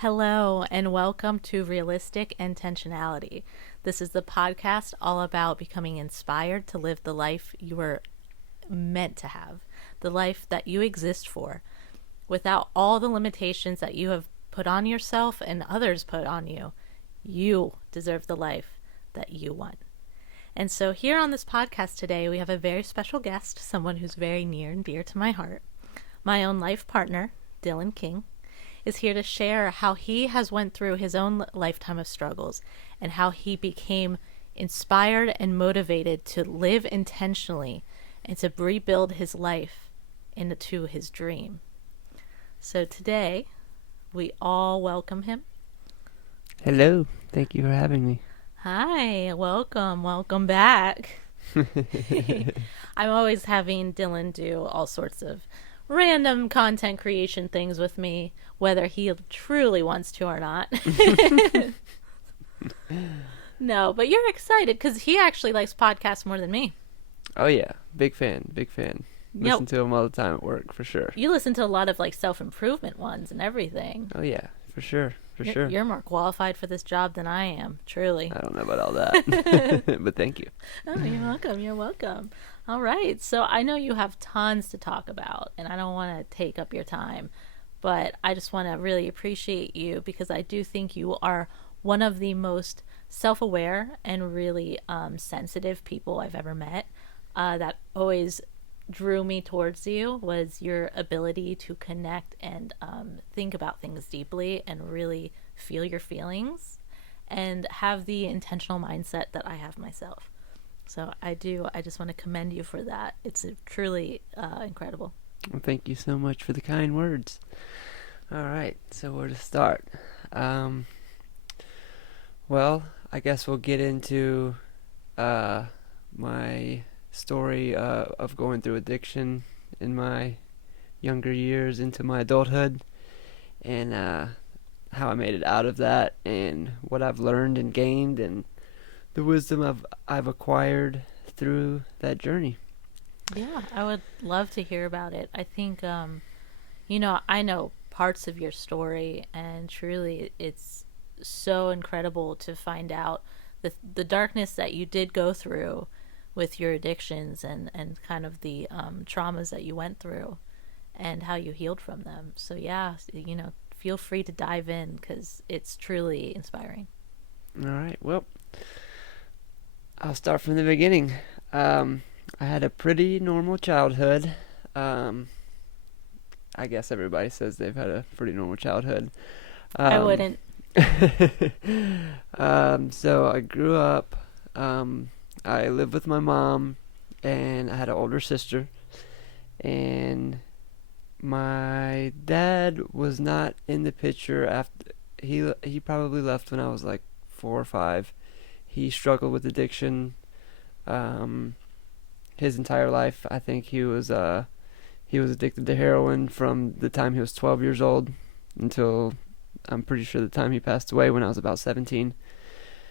Hello, and welcome to Realistic Intentionality. This is the podcast all about becoming inspired to live the life you were meant to have, the life that you exist for, without all the limitations that you have put on yourself and others put on you. You deserve the life that you want. And so, here on this podcast today, we have a very special guest, someone who's very near and dear to my heart. My own life partner, Dillon King, is here to share how he has went through his own lifetime of struggles and how he became inspired and motivated to live intentionally and to rebuild his life into his dream. So today, we all welcome him. Hello. Thank you for having me. Hi, welcome back. I'm always having Dillon do all sorts of random content creation things with me, whether he truly wants to or not. No, but you're excited because he actually likes podcasts more than me. Oh yeah, big fan. Listen to them all the time at work, for sure. You listen to a lot of like self-improvement ones and everything. Oh yeah, for sure. You're more qualified for this job than I am, truly. I don't know about all that, but thank you. Oh, you're welcome. All right, so I know you have tons to talk about, and I don't want to take up your time, but I just want to really appreciate you because I do think you are one of the most self-aware and really sensitive people I've ever met. That always drew me towards you was your ability to connect and think about things deeply and really feel your feelings and have the intentional mindset that I have myself. So I just want to commend you for that. It's truly incredible. Well, thank you so much for the kind words. All right, so where to start? Well, I guess we'll get into my story of going through addiction in my younger years into my adulthood, and how I made it out of that, and what I've learned and gained, and the wisdom I've acquired through that journey. Yeah, I would love to hear about it. I think I know parts of your story, and truly it's so incredible to find out the darkness that you did go through with your addictions and kind of the traumas that you went through and how you healed from them. So yeah, feel free to dive in because it's truly inspiring. All right, well, I'll start from the beginning. I had a pretty normal childhood. I guess everybody says they've had a pretty normal childhood. I wouldn't. So I grew up, I lived with my mom, and I had an older sister, and my dad was not in the picture after he probably left when I was like 4 or 5. He struggled with addiction his entire life. I think he was addicted to heroin from the time he was 12 years old until I'm pretty sure the time he passed away when I was about 17.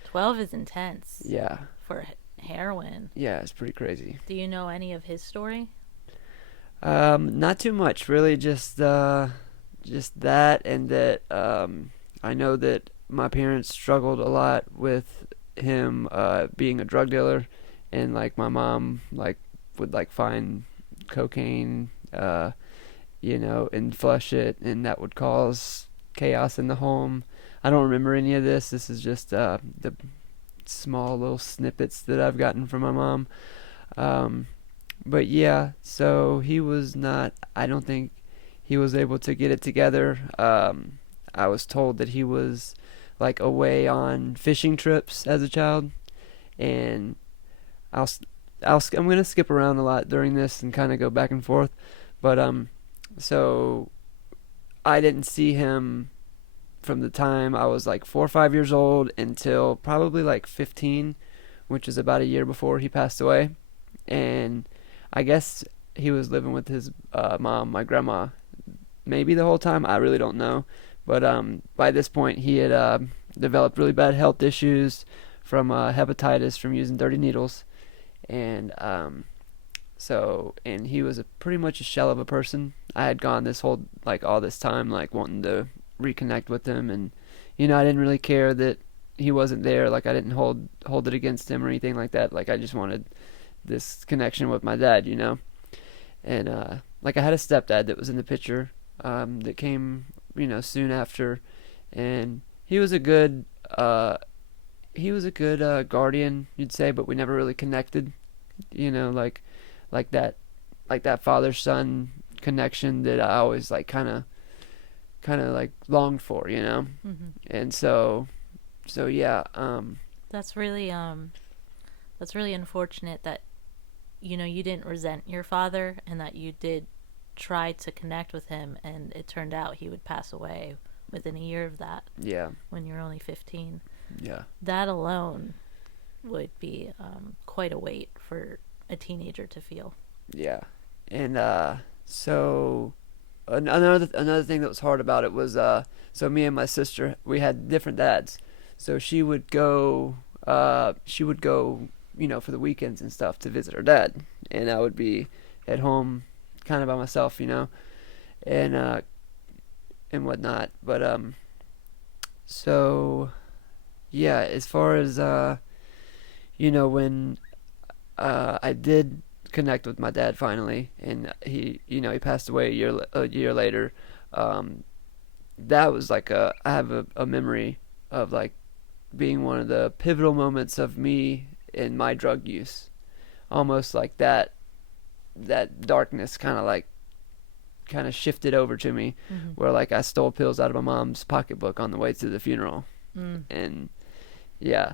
12 is intense. Yeah. For heroin. Yeah, it's pretty crazy. Do you know any of his story? Not too much, really. Just that, and that I know that my parents struggled a lot with him being a drug dealer, and like my mom would find cocaine, and flush it, and that would cause chaos in the home. I don't remember any of this. This is just the small little snippets that I've gotten from my mom. But yeah, so he was not, I don't think he was able to get it together. I was told that he was away on fishing trips as a child, and I'm going to skip around a lot during this and kind of go back and forth, but so I didn't see him from the time I was 4 or 5 years old until probably 15, which is about a year before he passed away. And I guess he was living with his mom, my grandma, maybe the whole time. I really don't know. But by this point, he had developed really bad health issues from hepatitis from using dirty needles. And he was pretty much a shell of a person. I had gone this whole, all this time, wanting to reconnect with him, and I didn't really care that he wasn't there. Like I didn't hold it against him or anything like that. Like I just wanted this connection with my dad, and like I had a stepdad that was in the picture, that came soon after, and he was a good guardian, you'd say, but we never really connected, like that father son connection that I always like kind of like longed for, Mm-hmm. and so yeah. That's really unfortunate that you didn't resent your father and that you did try to connect with him, and it turned out he would pass away within a year of that. Yeah. When you were only 15. Yeah. That alone would be quite a weight for a teenager to feel. Yeah. And so another thing that was hard about it was so me and my sister, we had different dads. So she would go for the weekends and stuff to visit her dad, and I would be at home kind of by myself, and whatnot. But so yeah, as far as when I did connect with my dad finally, and he passed away a year later. That was like I have a memory of like being one of the pivotal moments of me in my drug use. Almost like that darkness kind of shifted over to me, Mm-hmm. where like I stole pills out of my mom's pocketbook on the way to the funeral. And yeah,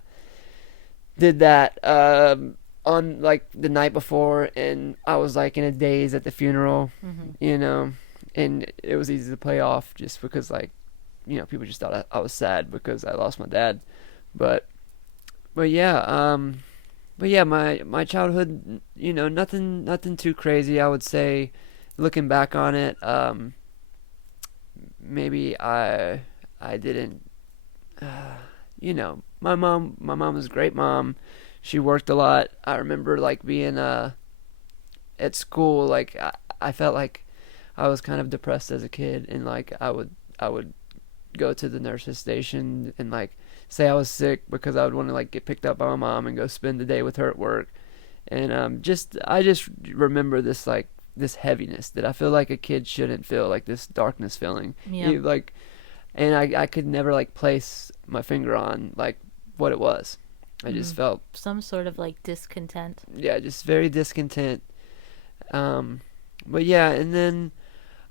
did that on like the night before, and I was like in a daze at the funeral. Mm-hmm. And it was easy to play off just because like people just thought I was sad because I lost my dad. But yeah, my childhood, nothing too crazy, I would say. Looking back on it, maybe I didn't, my mom was a great mom. She worked a lot. I remember like being at school, like I felt like I was kind of depressed as a kid, and like I would go to the nurse's station and like say I was sick because I would want to like get picked up by my mom and go spend the day with her at work. And I just remember this like this heaviness that I feel like a kid shouldn't feel, like this darkness feeling. Yeah. And I could never like place my finger on like what it was. I just felt some sort of like discontent. Yeah, just very discontent. But yeah, and then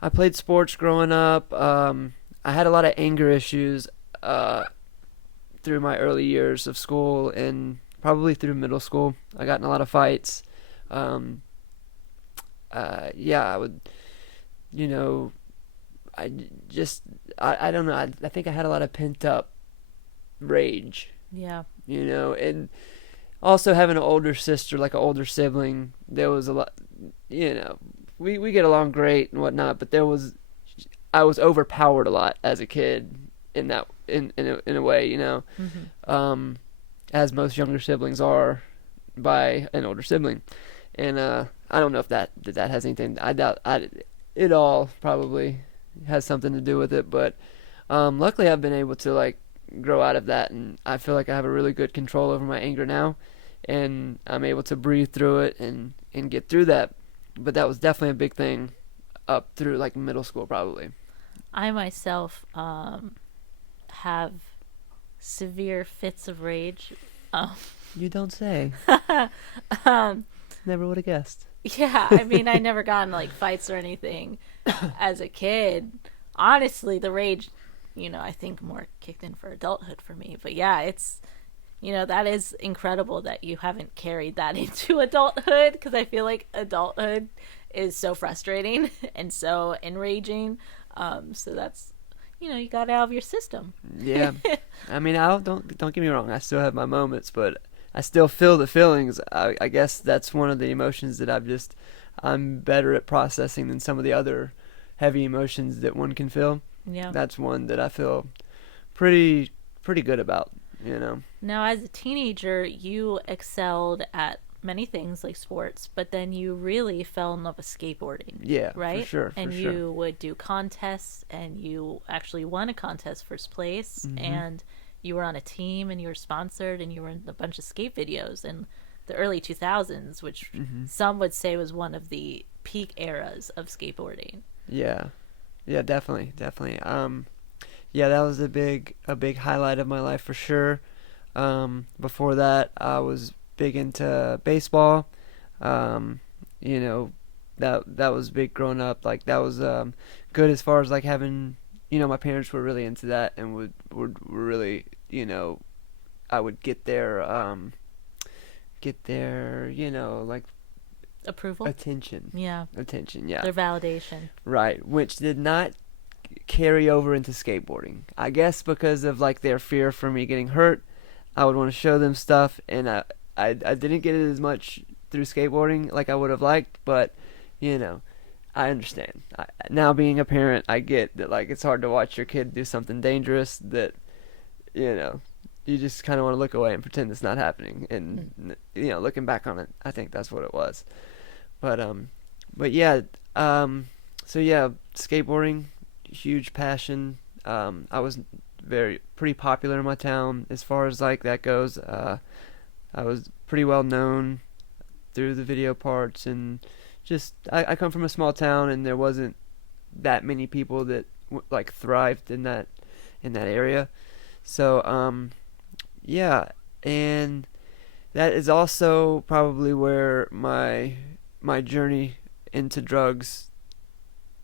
I played sports growing up. I had a lot of anger issues through my early years of school and probably through middle school. I got in a lot of fights. Yeah, I would, I don't know. I think I had a lot of pent up rage. Yeah. And also having an older sister, like an older sibling, there was a lot, we get along great and whatnot, but I was overpowered a lot as a kid in a way, Mm-hmm. As most younger siblings are by an older sibling. And I don't know if that has anything. I doubt it all probably has something to do with it, but luckily I've been able to like grow out of that, and I feel like I have a really good control over my anger now, and I'm able to breathe through it and get through that. But that was definitely a big thing up through like middle school probably. I myself have severe fits of rage. You don't say. um, Never would have guessed. Yeah, I mean, I never got in like fights or anything as a kid. Honestly, the rage, I think more kicked in for adulthood for me. But yeah, it's, that is incredible that you haven't carried that into adulthood, because I feel like adulthood is so frustrating and so enraging. So that's, you got it out of your system. Yeah. I mean, don't get me wrong. I still have my moments, but I still feel the feelings. I guess that's one of the emotions that I'm better at processing than some of the other heavy emotions that one can feel. Yeah. That's one that I feel pretty good about, Now, as a teenager, you excelled at many things like sports, but then you really fell in love with skateboarding, Yeah, for right? sure, for And sure. you would do contests, and you actually won a contest first place, Hmm. and you were on a team, and you were sponsored, and you were in a bunch of skate videos in the early 2000s, which Hmm. some would say was one of the peak eras of skateboarding. Yeah, yeah, definitely, definitely. Yeah, that was a big highlight of my life for sure. Before that, I was big into baseball. Um, you know, that was big growing up. Like that was good as far as like having. My parents were really into that and would were really. I would get their like Approval? attention, Yeah, attention. Yeah, their validation. right. Which did not carry over into skateboarding. I guess because of like their fear for me getting hurt, I would want to show them stuff, and I didn't get it as much through skateboarding like I would have liked, but you know, I understand. Now being a parent, I get that like it's hard to watch your kid do something dangerous that you know you just kind of want to look away and pretend it's not happening. Mm. And looking back on it, I think that's what it was. But but yeah, so yeah, skateboarding, huge passion. I was pretty popular in my town as far as like that goes. I was pretty well known through the video parts, and just I come from a small town, and there wasn't that many people that like thrived in that area. So yeah, and that is also probably where my journey into drugs.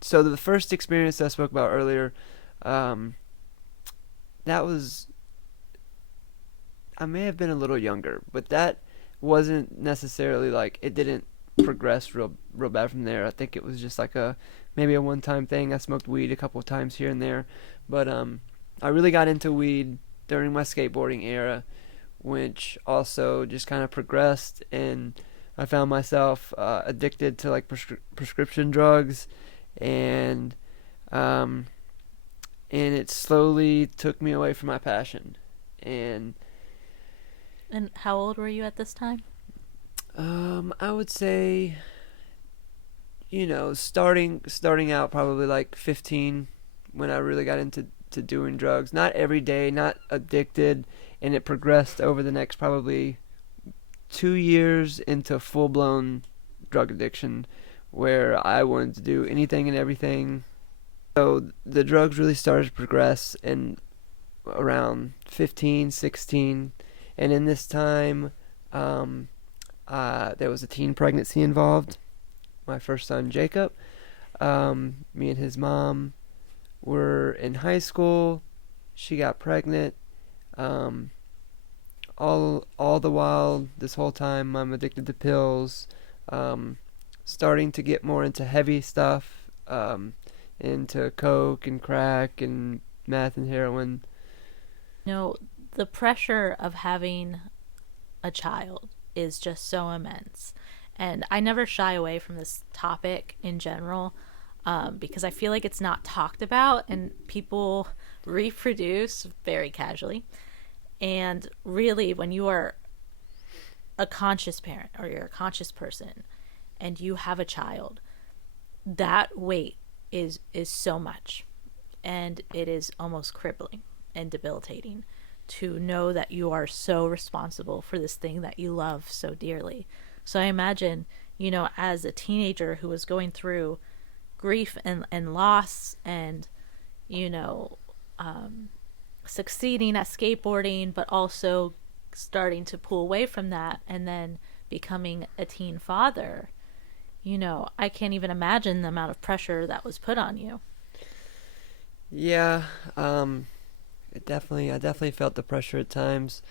So the first experience I spoke about earlier, um, that was I may have been a little younger, but that wasn't necessarily like it didn't progress real bad from there. I think it was just like maybe a one time thing. I smoked weed a couple of times here and there, but I really got into weed during my skateboarding era, which also just kind of progressed, and I found myself addicted to like prescription drugs, and um, and it slowly took me away from my passion. And And how old were you at this time? I would say, starting out probably like 15 when I really got into doing drugs. Not every day, not addicted, and it progressed over the next probably 2 years into full blown drug addiction, where I wanted to do anything and everything. So the drugs really started to progress in around 15, 16, and in this time, um, there was a teen pregnancy involved. My first son, Jacob. Me and his mom were in high school. She got pregnant. Um, all the while, this whole time, I'm addicted to pills. Um, Starting to get more into heavy stuff, into coke and crack and meth and heroin. You know, the pressure of having a child is just so immense. And I never shy away from this topic in general, because I feel like it's not talked about and people reproduce very casually. And really, when you are a conscious parent or you're a conscious person and you have a child, that weight is so much, and it is almost crippling and debilitating to know that you are so responsible for this thing that you love so dearly. So I imagine, as a teenager who was going through grief and loss, and, you know, succeeding at skateboarding, but also starting to pull away from that, and then becoming a teen father, I can't even imagine the amount of pressure that was put on you. Yeah, I definitely felt the pressure at times.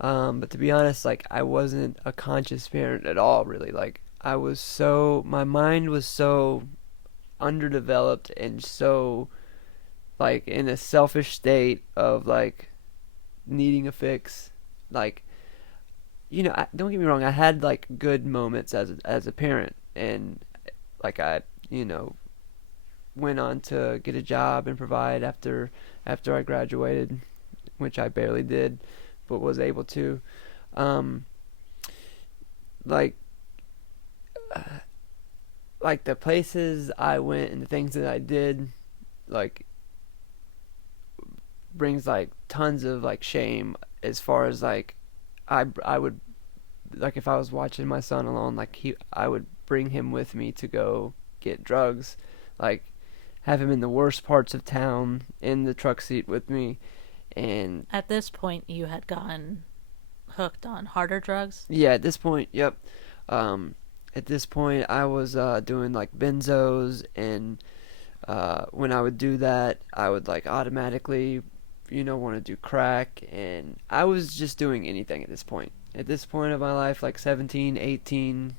But to be honest, like I wasn't a conscious parent at all, really. Like my mind was so underdeveloped and so like in a selfish state of like needing a fix. Like, don't get me wrong, I had like good moments as a parent, and like I, you know, went on to get a job and provide after I graduated, which I barely did, but was able to. Um, like like the places I went and the things that I did, like brings like tons of like shame as far as like I would like if I was watching my son alone, like I would bring him with me to go get drugs, like have him in the worst parts of town in the truck seat with me. And At this point, you had gotten hooked on harder drugs. yeah, at this point, yep. Um, at this point, I was doing like benzos, and when I would do that, I would like automatically, want to do crack, and I was just doing anything at this point. At this point of my life, like 17, 18,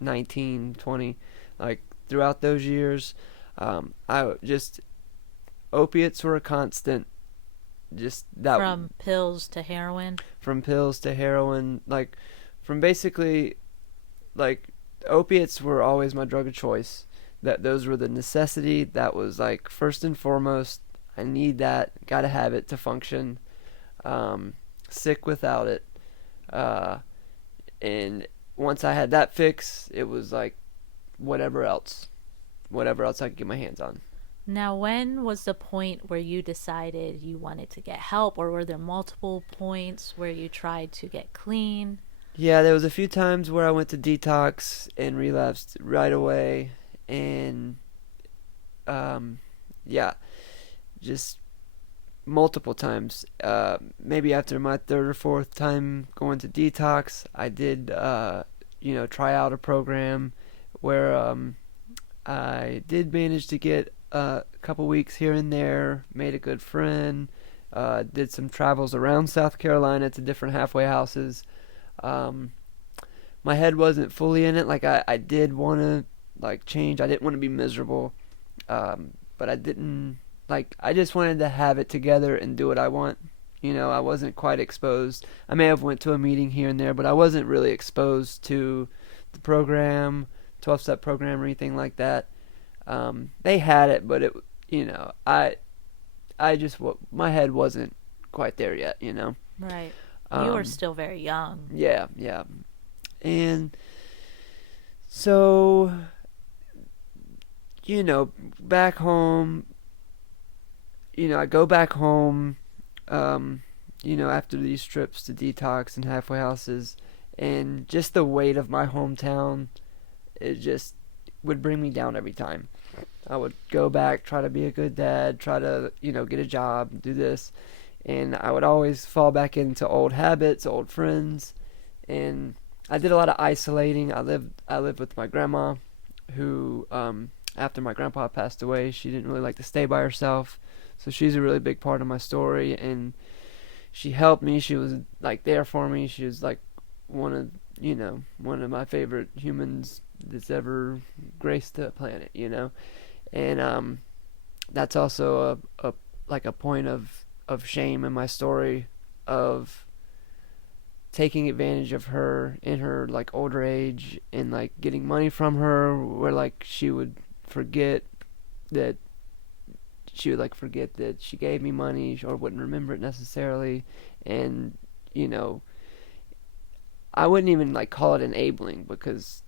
19, 20, like throughout those years, I just opiates were a constant. Just that From pills to heroin. from pills to heroin, like from basically like opiates were always my drug of choice. That those were the necessity. That was like first and foremost. I need that. Got to have it to function. Sick without it. Uh, and once I had that fix, it was like whatever else, I could get my hands on. Now, when was the point where you decided you wanted to get help, or were there multiple points where you tried to get clean? Yeah, there was a few times where I went to detox and relapsed right away, and um, yeah, just multiple times. Maybe after my third or fourth time going to detox, I did, try out a program where I did manage to get a couple weeks here and there, made a good friend, did some travels around South Carolina to different halfway houses. Um, my head wasn't fully in it. Like I did want to like change. I didn't want to be miserable, but I didn't like. I just wanted to have it together and do what I want. I wasn't quite exposed. I may have went to a meeting here and there, but I wasn't really exposed to the program, 12-step program or anything like that. They had it, but I just my head wasn't quite there yet. Right. You were Um, still very young. yeah, yeah, and so back home, I go back home, after these trips to detox and halfway houses, and just the weight of my hometown, it just would bring me down every time. I would go back, try to be a good dad, try to, get a job, do this, and I would always fall back into old habits, old friends, and I did a lot of isolating. I lived with my grandma, who, after my grandpa passed away, she didn't really like to stay by herself, so she's a really big part of my story, and she helped me. She was like there for me. She was like one of one of my favorite humans that's ever graced the planet. And that's also a like a point of shame in my story of taking advantage of her in her like older age and like getting money from her where like forget that forget that she gave me money or wouldn't remember it necessarily. And you know I wouldn't even like call it enabling because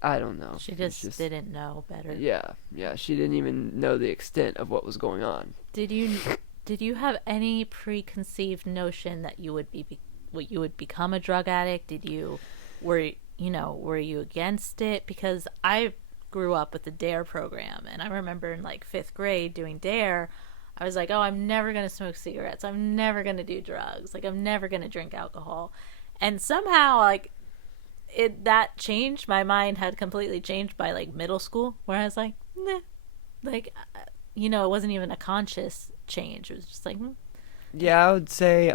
I don't know. She It's just didn't know better. yeah, she didn't even know the extent of what was going on. Did you have any preconceived notion that you would become a drug addict? Were you against it? Because I grew up with the DARE program, and I remember in like 5th grade doing DARE. I was like, oh, I'm never going to smoke cigarettes. I'm never going to do drugs. Like, I'm never going to drink alcohol. And somehow, like, that changed. My mind had completely changed by, like, middle school, where I was like, nah. Like, it wasn't even a conscious change. It was just like, Yeah, I would say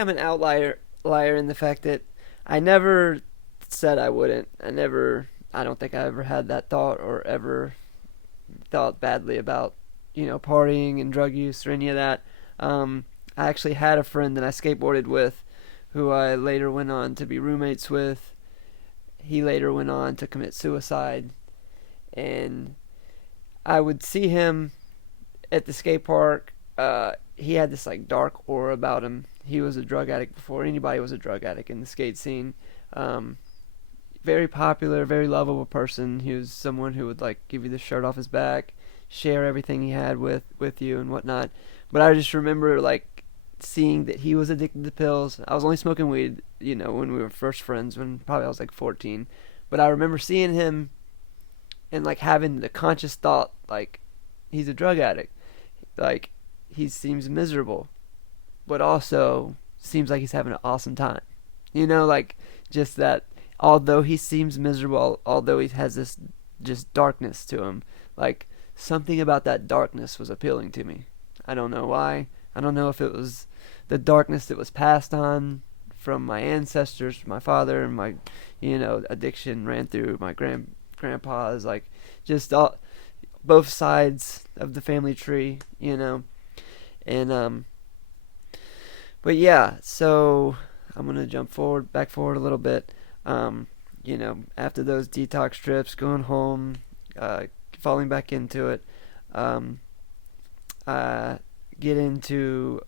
I'm an outlier liar in the fact that I never said I wouldn't. I don't think I ever had that thought or ever thought badly about, partying and drug use or any of that. I actually had a friend that I skateboarded with who I later went on to be roommates with. He later went on to commit suicide. And I would see him at the skate park. He had this like dark aura about him. he was a drug addict before anybody was a drug addict in the skate scene. Um, Very popular, very lovable person. He was someone who would like give you the shirt off his back, share everything he had with you and whatnot. But I just remember like seeing that he was addicted to pills. I was only smoking weed, when we were first friends, when probably I was like 14. But I remember seeing him and like having the conscious thought like he's a drug addict. Like he seems miserable, but also seems like he's having an awesome time. Like just that although he seems miserable, although he has this just darkness to him, like something about that darkness was appealing to me. I don't know why. I don't know if it was the darkness that was passed on from my ancestors, my father, and my, addiction ran through my grandpa's, like just all both sides of the family tree. And but yeah, so I'm gonna back forward a little bit. After those detox trips, going home, falling back into it, I get into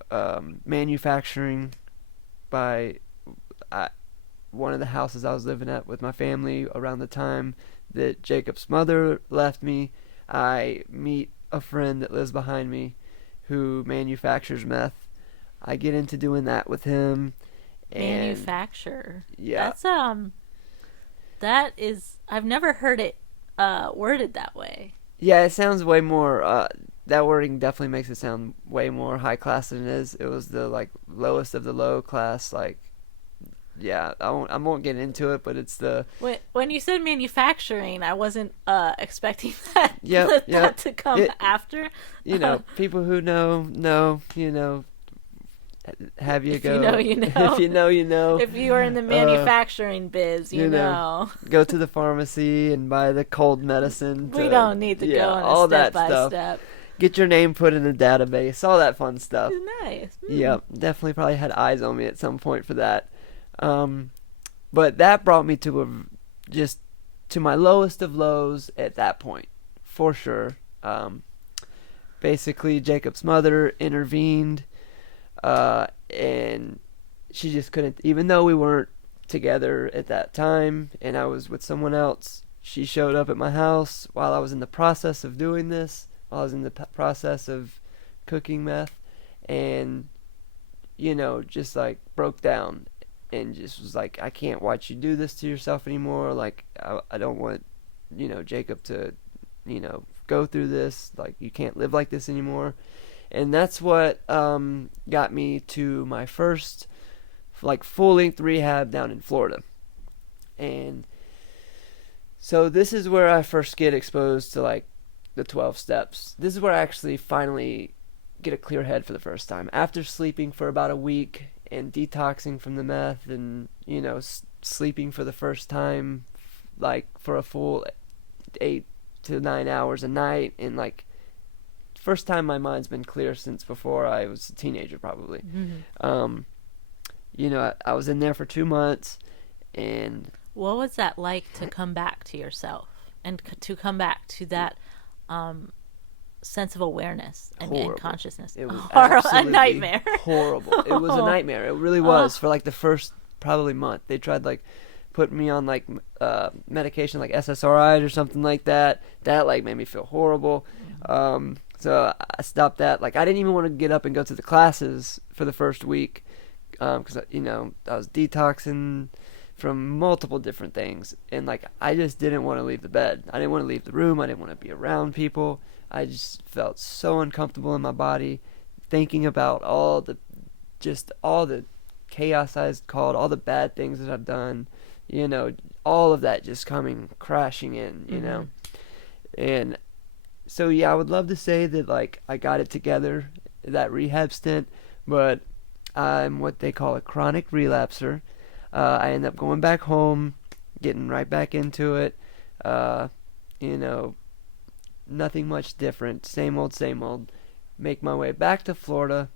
manufacturing by one of the houses I was living at with my family around the time that Jacob's mother left me. I meet a friend that lives behind me who manufactures meth. I get into doing that with him. And Manufacture. yeah, That is, I've never heard it worded that way. yeah, it sounds way more. That wording definitely makes it sound way more high class than it is. It was the like lowest of the low class. Like, yeah, I won't get into it, but it's the When you said manufacturing, I wasn't expecting that Yep, that to come after. people who know. Have you If go? you know, you know. If you know, you know. If you are in the manufacturing biz, you know. Go to the pharmacy and buy the cold medicine. We don't need to go all on a that step by stuff. step. Get your name put in a database. All that fun stuff. Nice. Yep, definitely probably had eyes on me at some point for that. But that brought me just to my lowest of lows at that point, for sure. Basically, Jacob's mother intervened. And she just couldn't, even though we weren't together at that time and I was with someone else, she showed up at my house while I was in the process of doing this, while I was in the process of cooking meth, and, just like broke down and just was like, I can't watch you do this to yourself anymore. Like, I don't want, Jacob to, go through this. Like, you can't live like this anymore. And that's what got me to my first full-length rehab down in Florida. And so this is where I first get exposed to the 12 steps. This is where I actually finally get a clear head for the first time. After sleeping for about a week and detoxing from the meth and, sleeping for the first time for a full 8 to 9 hours a night, and first time my mind's been clear since before I was a teenager, probably. Mm-hmm. I was in there for 2 months, and what was that like to come back to yourself and to come back to that sense of awareness and consciousness? It was a nightmare. Horrible. It was a nightmare. It really was for the first probably month. They tried putting me on medication like SSRIs or something like that. That made me feel horrible. So I stopped that. I didn't even want to get up and go to the classes for the first week because, I was detoxing from multiple different things. And, I just didn't want to leave the bed. I didn't want to leave the room. I didn't want to be around people. I just felt so uncomfortable in my body thinking about all the chaos I called, all the bad things that I've done, all of that just coming crashing in, Mm-hmm. And so, yeah, I would love to say that, I got it together, that rehab stint, but I'm what they call a chronic relapser. I end up going back home, getting right back into it, nothing much different, same old, make my way back to Florida.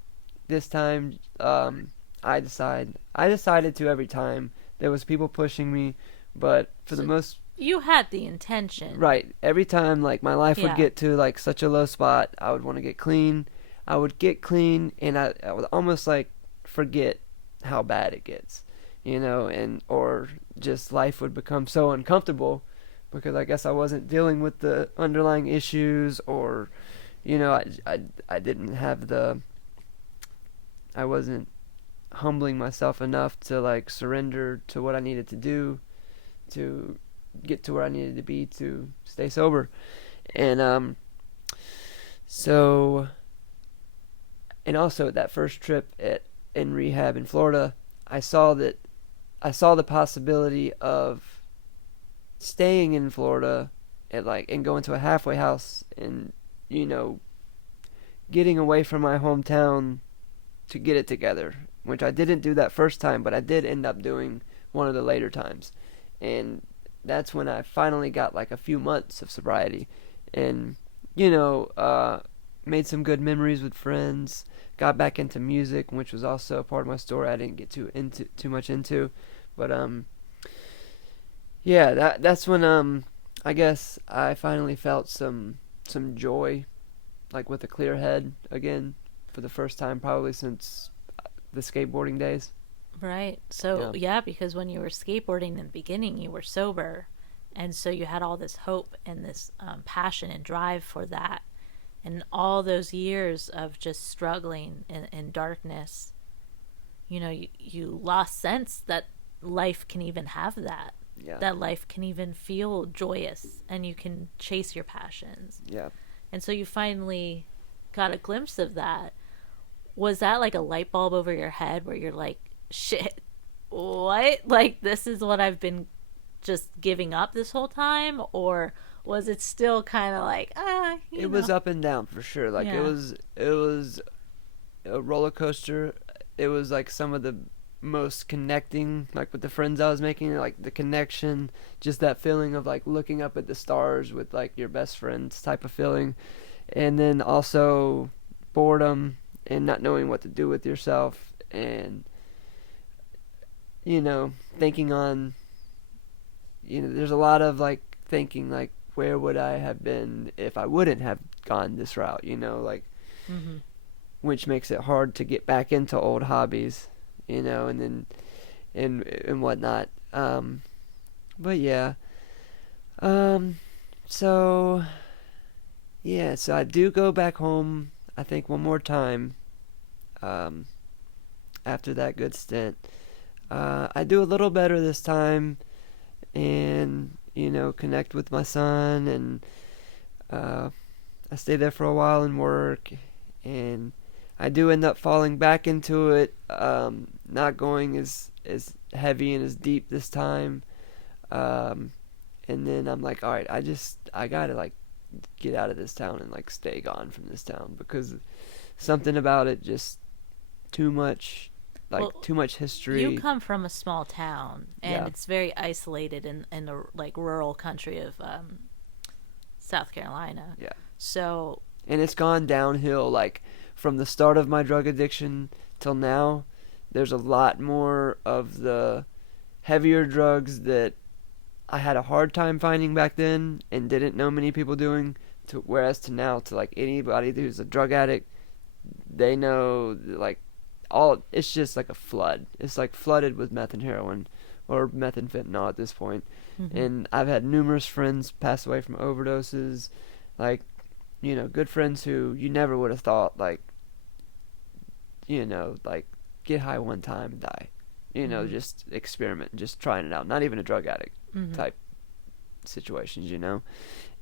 This time, I decided to every time. There was people pushing me, but for the most... You had the intention. Right. Every time, my life would get to, such a low spot, I would want to get clean. I would get clean, and I would almost, forget how bad it gets, and or just life would become so uncomfortable because I guess I wasn't dealing with the underlying issues, or I didn't have I wasn't humbling myself enough to like surrender to what I needed to do to get to where I needed to be to stay sober. And so and also that first trip in rehab in Florida, I saw the possibility of staying in Florida and going to a halfway house and you know getting away from my hometown to get it together, which I didn't do that first time, but I did end up doing one of the later times. And that's when I finally got like a few months of sobriety and, you know, made some good memories with friends, got back into music, which was also a part of my story I didn't get too much into. But, yeah, that's when, I guess I finally felt some joy, like with a clear head again for the first time probably since the skateboarding days. Right. So, Yeah. yeah, because when you were skateboarding in the beginning, you were sober. And so you had all this hope and this passion and drive for that. And all those years of just struggling in darkness, you lost sense that life can even have that. Yeah. That life can even feel joyous and you can chase your passions. Yeah. And so you finally got a glimpse of that. Was that like a light bulb over your head where you're like, shit, what? Like, this is what I've been just giving up this whole time? Or was it still kind of like, It was up and down for sure. Like Yeah. it was a roller coaster. It was like some of the most connecting, like with the friends I was making, like the connection, just that feeling of like looking up at the stars with like your best friends type of feeling. And then also boredom and not knowing what to do with yourself and thinking on there's a lot of like thinking like where would I have been if I wouldn't have gone this route, like Mm-hmm. which makes it hard to get back into old hobbies, and then and whatnot. But yeah. Um so yeah, so I do go back home I think one more time um after that good stint. I do a little better this time and connect with my son and uh, I stay there for a while and work and I do end up falling back into it, not going as heavy and as deep this time, um, and then I'm like, all right, I gotta like get out of this town and like stay gone from this town because something about it just too much, like Well, too much you history. come from a small town and Yeah, it's very isolated in the like rural country of South Carolina. yeah, So, and it's gone downhill like from the start of my drug addiction till now. There's a lot more of the heavier drugs that I had a hard time finding back then and didn't know many people doing, to whereas to now, to like anybody who's a drug addict, they know like all it's just like a flood. It's like flooded with meth and heroin or meth and fentanyl at this point. mm-hmm. And I've had numerous friends pass away from overdoses, like good friends who you never would have thought like like get high one time and die. Mm-hmm. Just experiment, just trying it out. Not even a drug addict Mm-hmm. type situations.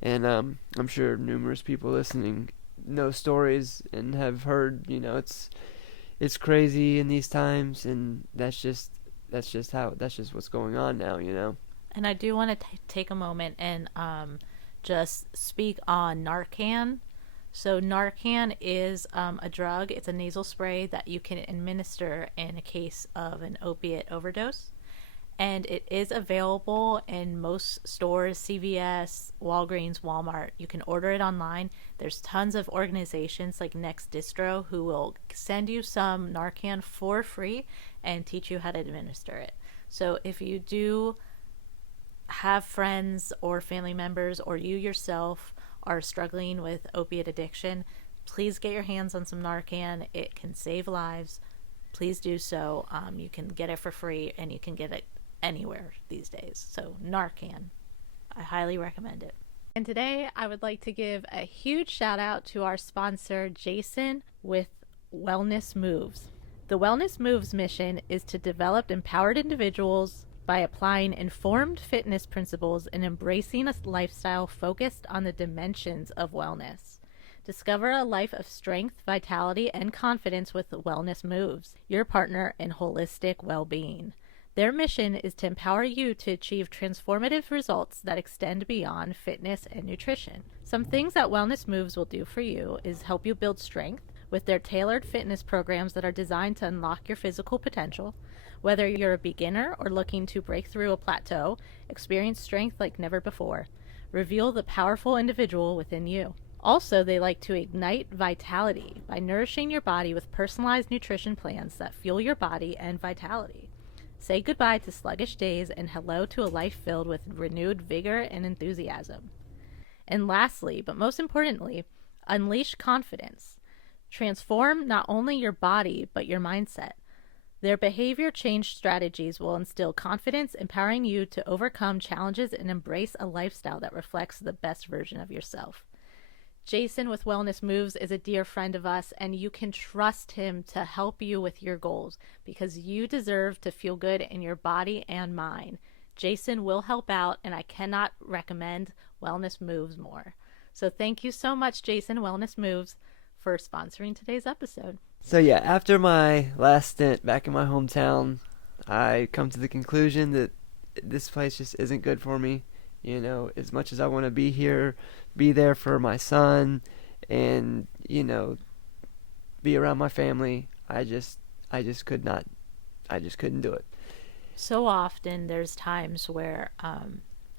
And I'm sure numerous people listening know stories and have heard, it's crazy in these times and that's just what's going on now. And I do want to take a moment and just speak on Narcan. So, Narcan is a drug, it's a nasal spray that you can administer in a case of an opiate overdose. And it is available in most stores, CVS, Walgreens, Walmart. You can order it online. There's tons of organizations like Next Distro who will send you some Narcan for free and teach you how to administer it. So if you do have friends or family members or you yourself are struggling with opiate addiction, please get your hands on some Narcan. It can save lives. please do so. You can get it for free, and you can get it anywhere these days. So Narcan, I highly recommend it. And today I would like to give a huge shout out to our sponsor, Jason, with Wellness Moves. The Wellness Moves mission is to develop empowered individuals by applying informed fitness principles and embracing a lifestyle focused on the dimensions of wellness. Discover a life of strength, vitality, and confidence with Wellness Moves, your partner in holistic well-being. Their mission is to empower you to achieve transformative results that extend beyond fitness and nutrition. Some things that Wellness Moves will do for you is help you build strength with their tailored fitness programs that are designed to unlock your physical potential. Whether you're a beginner or looking to break through a plateau, experience strength like never before. Reveal the powerful individual within you. Also, they like to ignite vitality by nourishing your body with personalized nutrition plans that fuel your body and vitality. Say goodbye to sluggish days and hello to a life filled with renewed vigor and enthusiasm. And lastly, but most importantly, unleash confidence. Transform not only your body, but your mindset. Their behavior change strategies will instill confidence, empowering you to overcome challenges and embrace a lifestyle that reflects the best version of yourself. Jason with Wellness Moves is a dear friend of us, and you can trust him to help you with your goals because you deserve to feel good in your body and mind. Jason will help out, and I cannot recommend Wellness Moves more. So thank you so much, Jason Wellness Moves, for sponsoring today's episode. So yeah, after my last stint back in my hometown, I come to the conclusion that this place just isn't good for me. You know, as much as I want to be here, be there for my son, and, you know, be around my family, I just could not. I just couldn't do it. So often there's times where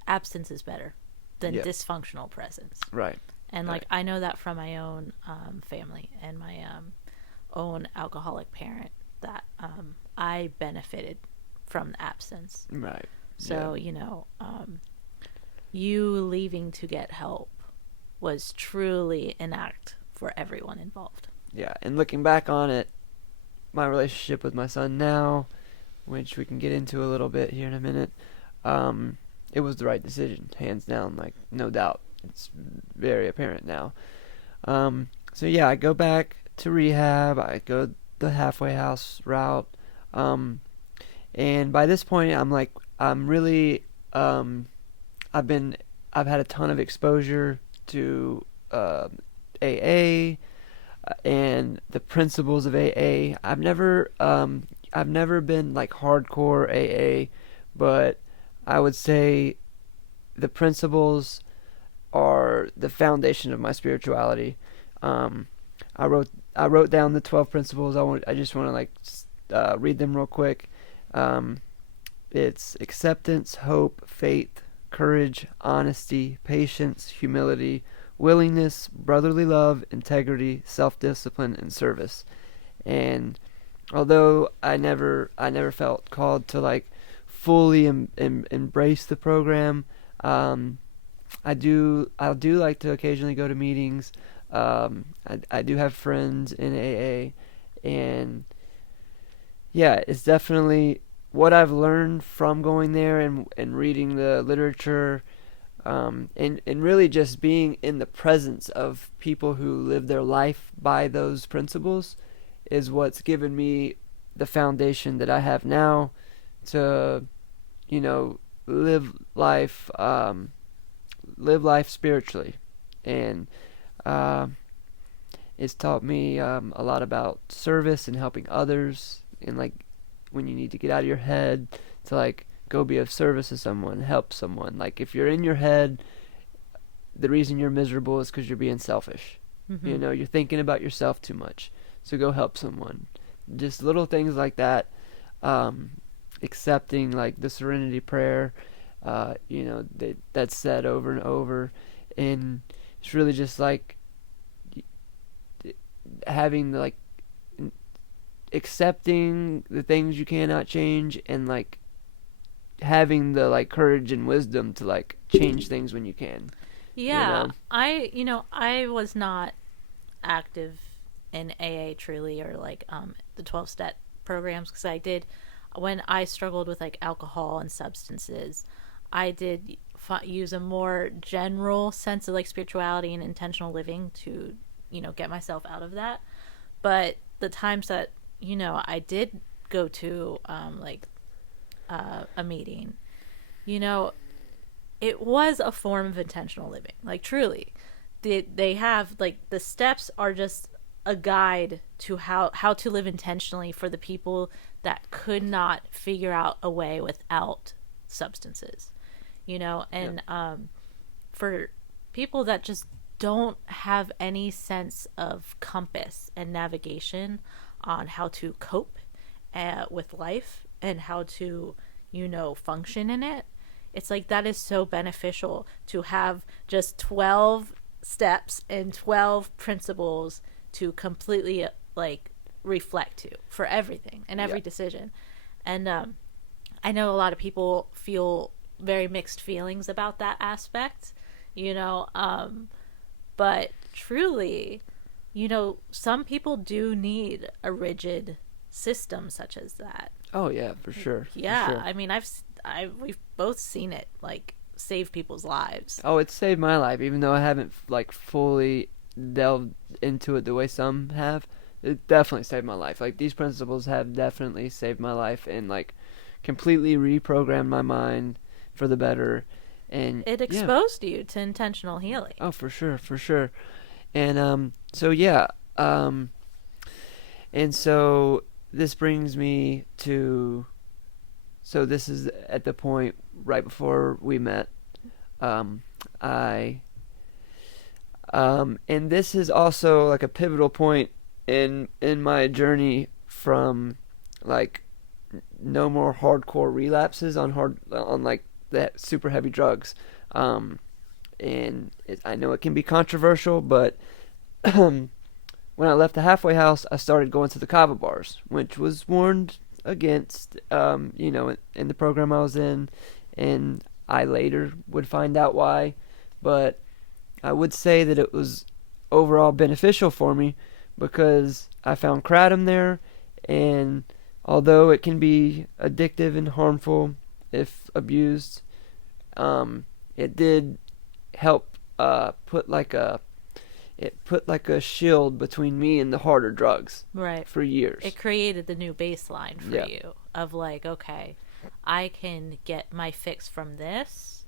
absence is better than Yep. dysfunctional presence. Right. And like Right. I know that from my own family and my own alcoholic parent that I benefited from the absence. Right. So, Yeah. you know, you leaving to get help was truly an act for everyone involved. Yeah, and looking back on it, my relationship with my son now, which we can get into a little bit here in a minute, it was the right decision, hands down, like, no doubt. It's very apparent now. So yeah, I go back to rehab, I go the halfway house route, and by this point, I'm really, I've had a ton of exposure to AA and the principles of AA. I've never been like hardcore AA, but I would say the principles are the foundation of my spirituality. I wrote down the 12 principles. I just want to read them real quick. It's acceptance, hope, faith, courage, honesty, patience, humility, willingness, brotherly love, integrity, self-discipline, and service. And although I never felt called to like fully embrace the program, I do like to occasionally go to meetings. I do have friends in AA, and yeah, it's definitely what I've learned from going there and reading the literature, and really just being in the presence of people who live their life by those principles is what's given me the foundation that I have now to, you know, live life spiritually. And it's taught me a lot about service and helping others, and like when you need to get out of your head to like go be of service to someone, help someone. Like if you're in your head, the reason you're miserable is because you're being selfish. Mm-hmm. You know, you're thinking about yourself too much. So go help someone. Just little things like that. Accepting like the Serenity Prayer, you know, that's said over and over, and it's really just like having the, like, accepting the things you cannot change, and like having the like courage and wisdom to like change things when you can. Yeah, I was not active in AA truly, or like the 12 step programs, because I did, when I struggled with like alcohol and substances, I did use a more general sense of like spirituality and intentional living to, get myself out of that. But the times that, I did go to a meeting, you know, it was a form of intentional living. Like, truly, they have like the steps are just a guide to how to live intentionally for the people that could not figure out a way without substances, and for people that just don't have any sense of compass and navigation on how to cope with life and how to function in it. It's like that is so beneficial to have just 12 steps and 12 principles to completely like reflect to for everything and every decision. And I know a lot of people feel very mixed feelings about that aspect, but truly, some people do need a rigid system such as that. Oh yeah, for sure. Yeah, for sure. I mean, we've both seen it like save people's lives. Oh, it saved my life, even though I haven't like fully delved into it the way some have. It definitely saved my life. Like, these principles have definitely saved my life and like completely reprogrammed my mind for the better. And it exposed you to intentional healing. Oh, for sure, for sure. And so yeah, and so this brings me to, so this is at the point right before we met. And this is also like a pivotal point in my journey from like no more hardcore relapses on like that super heavy drugs. And I know it can be controversial, but when I left the halfway house, I started going to the kava bars, which was warned against, in the program I was in, and I later would find out why. But I would say that it was overall beneficial for me because I found kratom there, and although it can be addictive and harmful if abused, it did help put like a shield between me and the harder drugs. Right. For years. It created the new baseline for you of like, okay, I can get my fix from this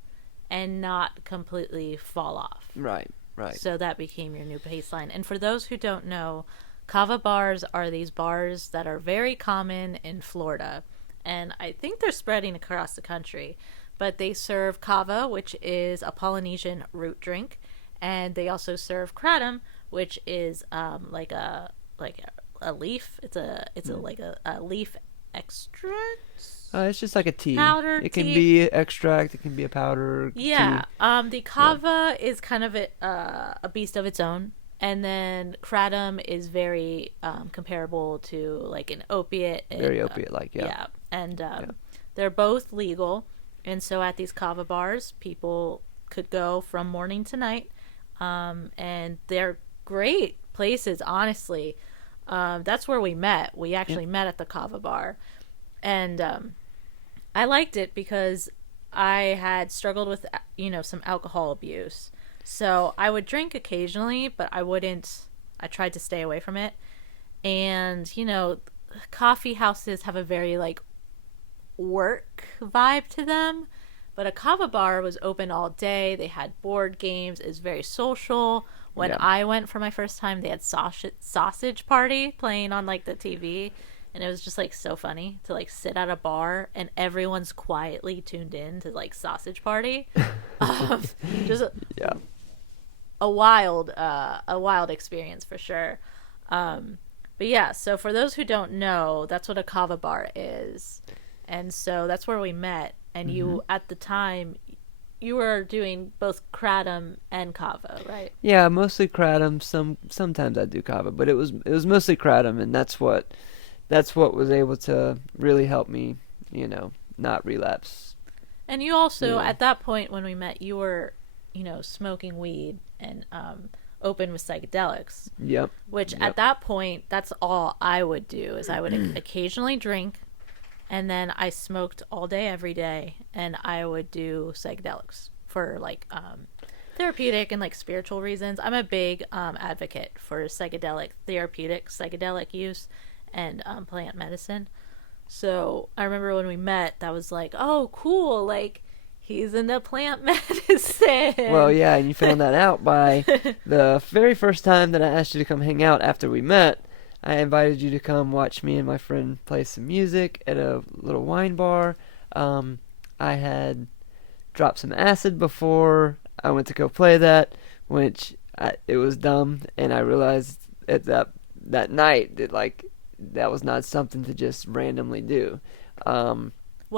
and not completely fall off. Right. So that became your new baseline. And for those who don't know, kava bars are these bars that are very common in Florida. And I think they're spreading across the country. But they serve kava, which is a Polynesian root drink. And they also serve kratom, which is like a leaf. It's a leaf extract. It's just like a tea. Powder It can tea. be extract. It can be a powder. Yeah. Tea. The kava is kind of a beast of its own, and then kratom is very comparable to like an opiate. Very opiate-like. Yeah. Yeah. And they're both legal, and so at these kava bars, people could go from morning to night, and they're great places. Honestly, that's where we met. We actually met at the kava bar. And I liked it because I had struggled with, some alcohol abuse. So I would drink occasionally, but I tried to stay away from it. And, coffee houses have a very, like, work vibe to them. But a kava bar was open all day. They had board games. It was very social. When I went for my first time, they had sausage party playing on, like, the TV. And it was just, like, so funny to, like, sit at a bar and everyone's quietly tuned in to, like, sausage party. Just a wild experience for sure. But yeah, so for those who don't know, that's what a kava bar is. And so that's where we met. And you, at the time, you were doing both kratom and kava, right? Yeah, mostly kratom. Sometimes I do kava, but it was mostly kratom, and that's what was able to really help me, not relapse. And you also, at that point when we met, you were, smoking weed and open with psychedelics. Yep. Which Yep. at that point, that's all I would do is I would occasionally drink, and then I smoked all day every day, and I would do psychedelics for like therapeutic and like spiritual reasons. I'm a big advocate for psychedelic use and plant medicine. So I remember when we met, that was like, oh, cool, like he's into plant medicine. Well, yeah, and you found that out by the very first time that I asked you to come hang out after we met. I invited you to come watch me and my friend play some music at a little wine bar. I had dropped some acid before I went to go play that, it was dumb, and I realized at that night that like that was not something to just randomly do. Well,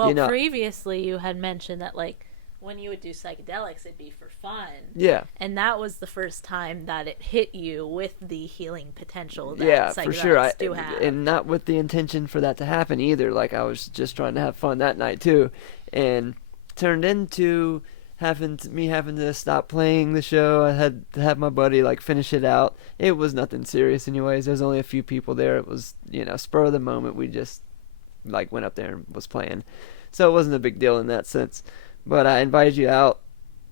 you know, previously you had mentioned that like when you would do psychedelics, it'd be for fun. yeah, And that was the first time that it hit you with the healing potential that yeah, psychedelics for sure. do have. And not with the intention for that to happen either. Like I was just trying to have fun that night too, and turned into me having to stop playing the show. I had to have my buddy like finish it out. It was nothing serious anyways. There's only a few people there. It was, spur of the moment. We just like went up there and was playing. So it wasn't a big deal in that sense. But I invited you out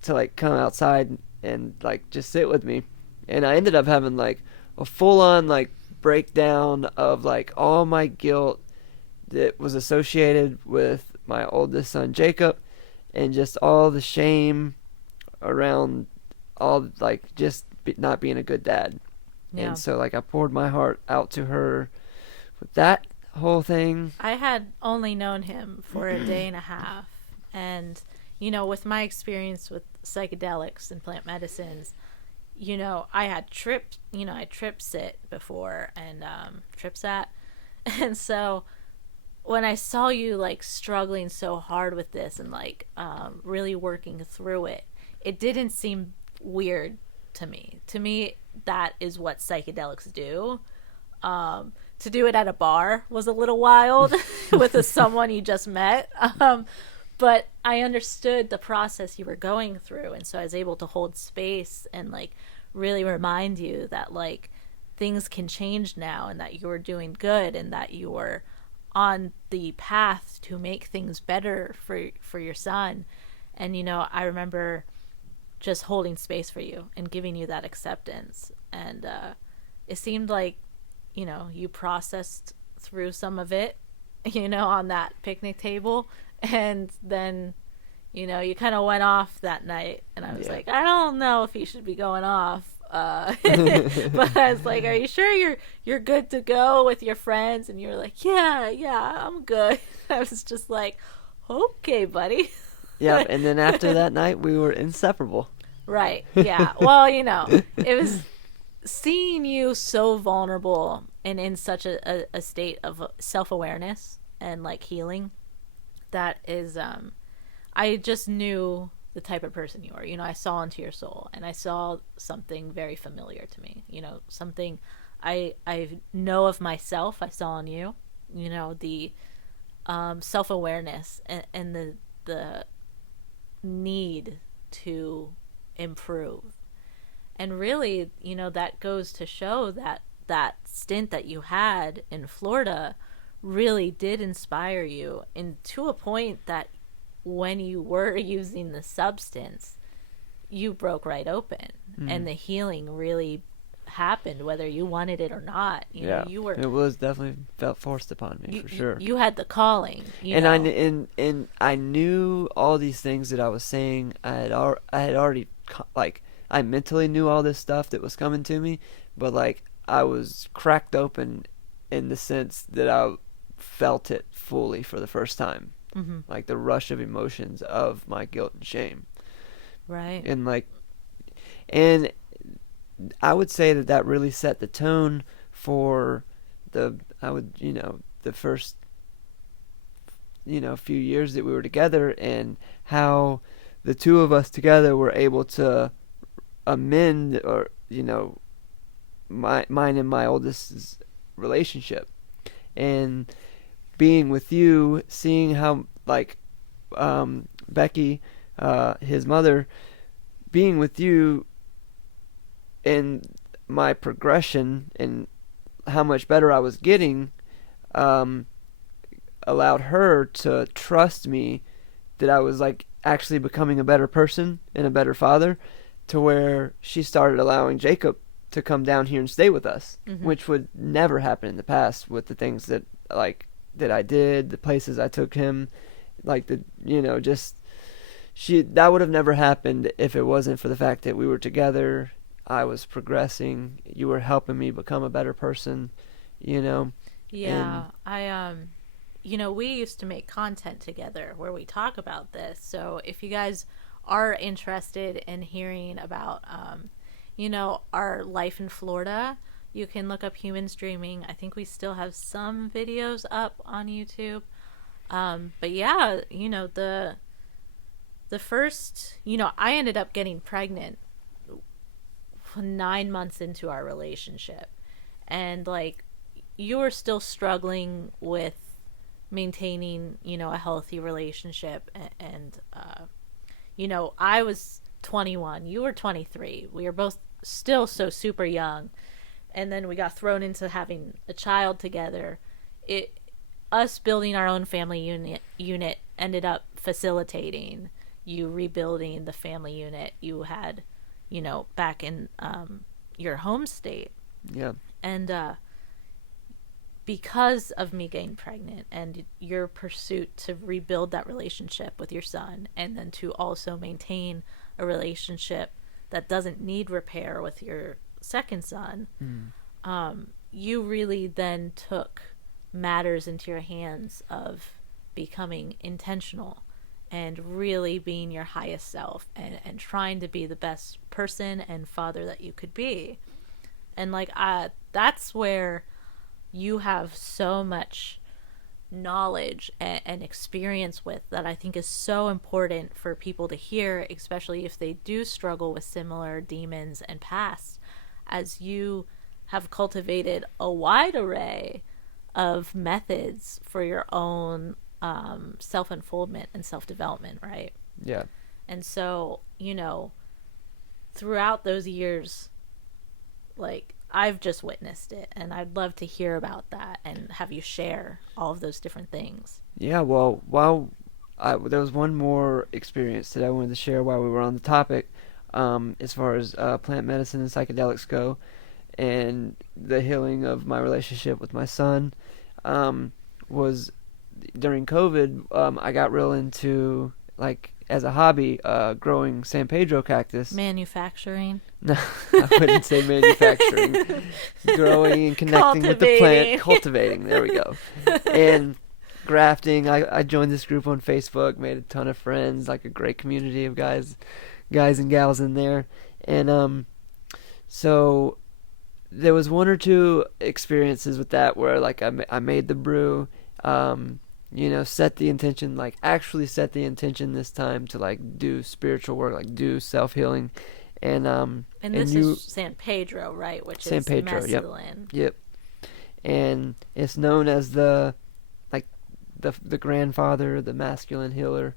to like come outside and like just sit with me. And I ended up having like a full on like breakdown of like all my guilt that was associated with my oldest son Jacob, and just all the shame around all like just not being a good dad. Yeah. And so like I poured my heart out to her with that whole thing. I had only known him for a day and a half, and with my experience with psychedelics and plant medicines, I had I trip sit before and trip sat, and so when I saw you like struggling so hard with this and like really working through it, it didn't seem weird to me. To me, that is what psychedelics do. To do it at a bar was a little wild with someone you just met. But I understood the process you were going through, and so I was able to hold space and like really remind you that like things can change now, and that you're doing good, and that you're on the path to make things better for your son. And I remember just holding space for you and giving you that acceptance, and it seemed like you processed through some of it on that picnic table, and then you kind of went off that night, and I was like, I don't know if he should be going off. But I was like, are you sure you're good to go with your friends? And you were like, yeah, I'm good. I was just like, okay, buddy. Yeah, and then after that night we were inseparable. Right. Yeah. Well, it was seeing you so vulnerable and in such a state of self-awareness and like healing, that is I just knew the type of person you are. I saw into your soul, and I saw something very familiar to me. Something I know of myself. I saw in you. The self-awareness and the need to improve. And really, that goes to show that stint that you had in Florida really did inspire you, and to a point that when you were using the substance, you broke right open, and the healing really happened whether you wanted it or not. You were, it was definitely felt forced upon me, for sure. You had the calling, and I knew all these things that I was saying. I had already like I mentally knew all this stuff that was coming to me, but like I was cracked open in the sense that I felt it fully for the first time. Mm-hmm. Like the rush of emotions of my guilt and shame. Right. And I would say that really set the tone for the first few years that we were together, and how the two of us together were able to amend, or mine and my oldest's relationship. And being with you, seeing how like Becky, his mother, being with you in my progression and how much better I was getting, um, allowed her to trust me that I was like actually becoming a better person and a better father, to where she started allowing Jacob to come down here and stay with us, which would never happen in the past with the things that like that I did, the places I took him, like the just she that would have never happened if it wasn't for the fact that we were together. I was progressing. You were helping me become a better person, you know. Yeah, And we used to make content together where we talk about this. So if you guys are interested in hearing about, our life in Florida, you can look up Humans Dreaming. I think we still have some videos up on YouTube. But yeah, the first, I ended up getting pregnant 9 months into our relationship. And like, you were still struggling with maintaining, a healthy relationship. And I was 21, you were 23. We were both still so super young. And then we got thrown into having a child together. Us building our own family unit ended up facilitating you rebuilding the family unit you had, back in your home state. yeah, And because of me getting pregnant and your pursuit to rebuild that relationship with your son, and then to also maintain a relationship that doesn't need repair with your second son, you really then took matters into your hands of becoming intentional and really being your highest self, and trying to be the best person and father that you could be. And like, that's where you have so much knowledge and experience with, that I think is so important for people to hear, especially if they do struggle with similar demons and past, as you have cultivated a wide array of methods for your own self-unfoldment and self-development, right? yeah. And so, throughout those years, like, I've just witnessed it, and I'd love to hear about that and have you share all of those different things. Yeah, well, there was one more experience that I wanted to share while we were on the topic, as far as plant medicine and psychedelics go, and the healing of my relationship with my son, was during COVID. I got real into, like, as a hobby, growing San Pedro cactus. Manufacturing. No, I wouldn't say manufacturing. Growing and connecting with the plant, cultivating. There we go. And grafting. I joined this group on Facebook, made a ton of friends, like a great community of guys and gals in there. And so there was one or two experiences with that where, like, I made the brew, set the intention, like actually set the intention this time to, like, do spiritual work, like do self-healing. And this is San Pedro, right? Which San is Pedro, mescaline. Yep. And it's known as the grandfather, the masculine healer.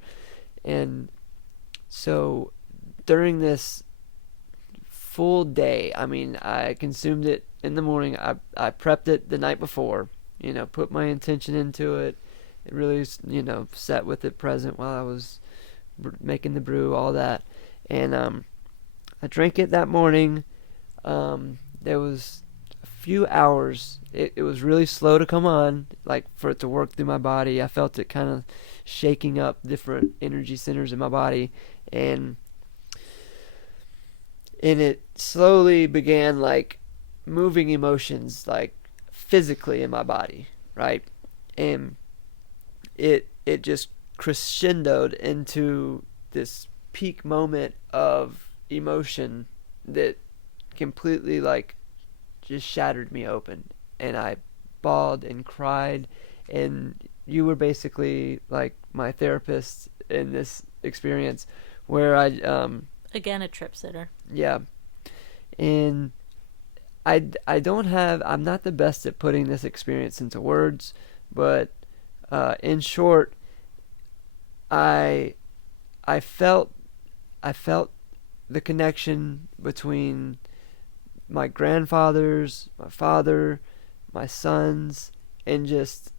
And so during this full day, I mean, I consumed it in the morning. I prepped it the night before, put my intention into it. It really, sat with it present while I was making the brew, all that. And I drank it that morning. There was a few hours. It was really slow to come on, like, for it to work through my body. I felt it kind of shaking up different energy centers in my body. And it slowly began, like, moving emotions, like, physically in my body, right? And it just crescendoed into this peak moment of emotion that completely, like, just shattered me open, and I bawled and cried. And you were basically like my therapist in this experience, where Again, a trip sitter. yeah. And I'm not the best at putting this experience into words, but in short, I I felt the connection between my grandfathers, my father, my sons, and just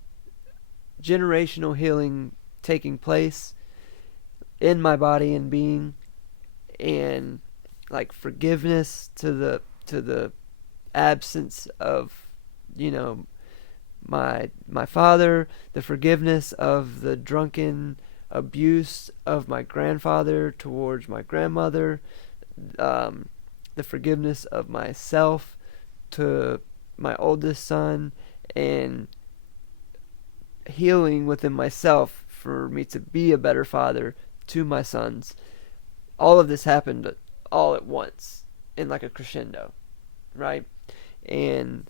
generational healing taking place in my body and being, and like forgiveness to the absence of, you know, my father, the forgiveness of the drunken abuse of my grandfather towards my grandmother, the forgiveness of myself to my oldest son, and healing within myself for me to be a better father to my sons. All of this happened all at once in like a crescendo, right? And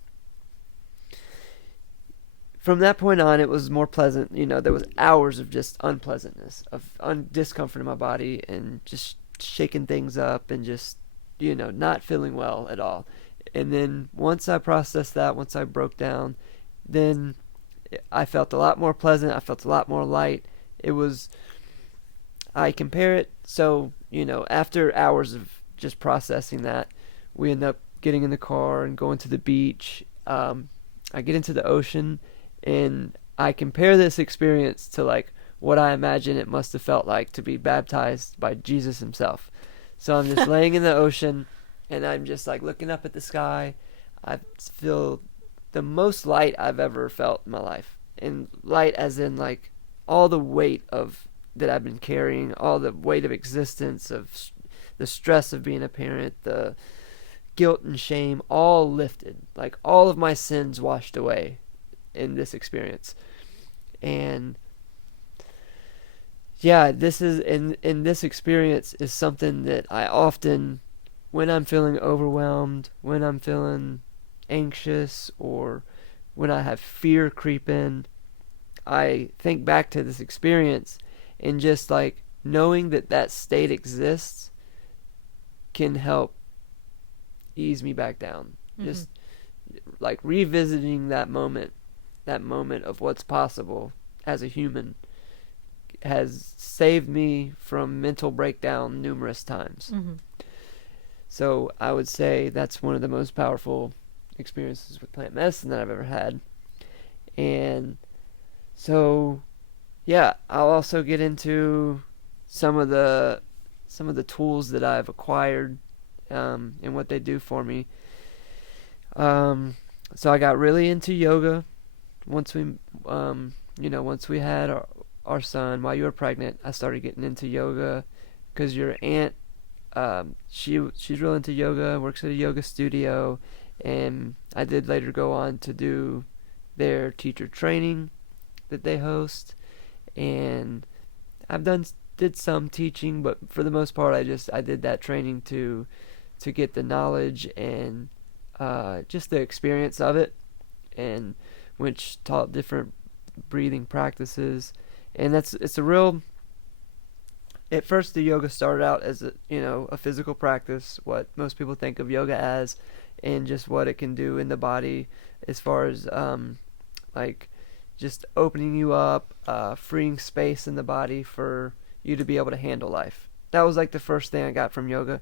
from that point on, it was more pleasant. You know, there was hours of just unpleasantness, of discomfort in my body, and just shaking things up, and just, you know, not feeling well at all. And then once I processed that, once I broke down, then I felt a lot more pleasant. I felt a lot more light. It was, I compare it, so, you know, after hours of just processing that, we end up getting in the car and going to the beach. I get into the ocean, and I compare this experience to like what I imagine it must have felt like to be baptized by Jesus himself. So I'm just laying in the ocean, and I'm just like looking up at the sky. I feel the most light I've ever felt in my life. And light as in like all the weight of that I've been carrying, all the weight of existence, of the stress of being a parent, the guilt and shame, all lifted. Like all of my sins washed away in this experience. And yeah, this is in this experience is something that I often, when I'm feeling overwhelmed, when I'm feeling anxious, or when I have fear creep in, I think back to this experience, and just like knowing that that state exists can help ease me back down. Mm-hmm. Just like revisiting that moment of what's possible as a human has saved me from mental breakdown numerous times. Mm-hmm. So I would say that's one of the most powerful experiences with plant medicine that I've ever had. And so, yeah, I'll also get into some of the tools that I've acquired, and what they do for me. So I got really into yoga once we, once we had our son. While you were pregnant, I started getting into yoga because your aunt, she's real into yoga, works at a yoga studio, and I did later go on to do their teacher training that they host, and I've did some teaching, but for the most part I did that training to get the knowledge and just the experience of it, and which taught different breathing practices. And it's a real, at first the yoga started out as a physical practice, what most people think of yoga as, and just what it can do in the body as far as like just opening you up, freeing space in the body for you to be able to handle life. That was like the first thing I got from yoga.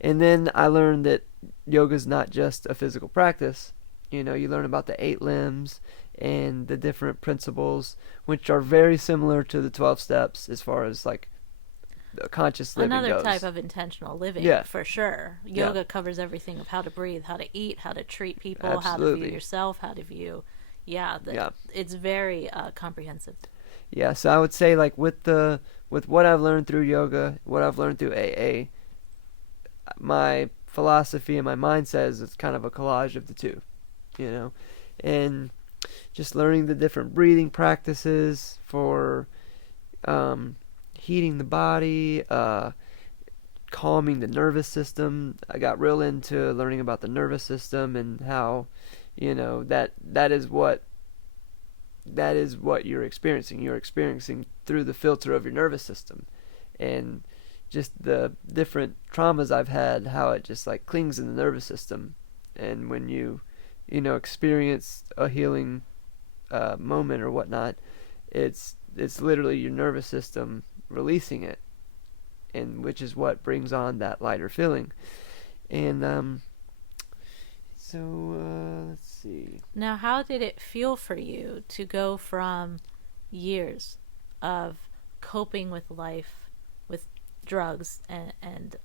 And then I learned that yoga is not just a physical practice. You learn about the 8 limbs and the different principles, which are very similar to the 12 steps as far as like conscious living Another goes. type of intentional living, yeah, for sure. Yoga covers everything of how to breathe, how to eat, how to treat people, Absolutely. how to view yourself, how to view, it's very comprehensive. Yeah, so I would say like with what I've learned through yoga, what I've learned through AA, my philosophy and my mindset is it's kind of a collage of the two, and just learning the different breathing practices for heating the body, calming the nervous system. I got real into learning about the nervous system and how, that is what you're experiencing. You're experiencing through the filter of your nervous system, and just the different traumas I've had, how it just like clings in the nervous system, and when you experience a healing moment or whatnot, it's literally your nervous system releasing it, and which is what brings on that lighter feeling. And let's see. Now, how did it feel for you to go from years of coping with life with drugs and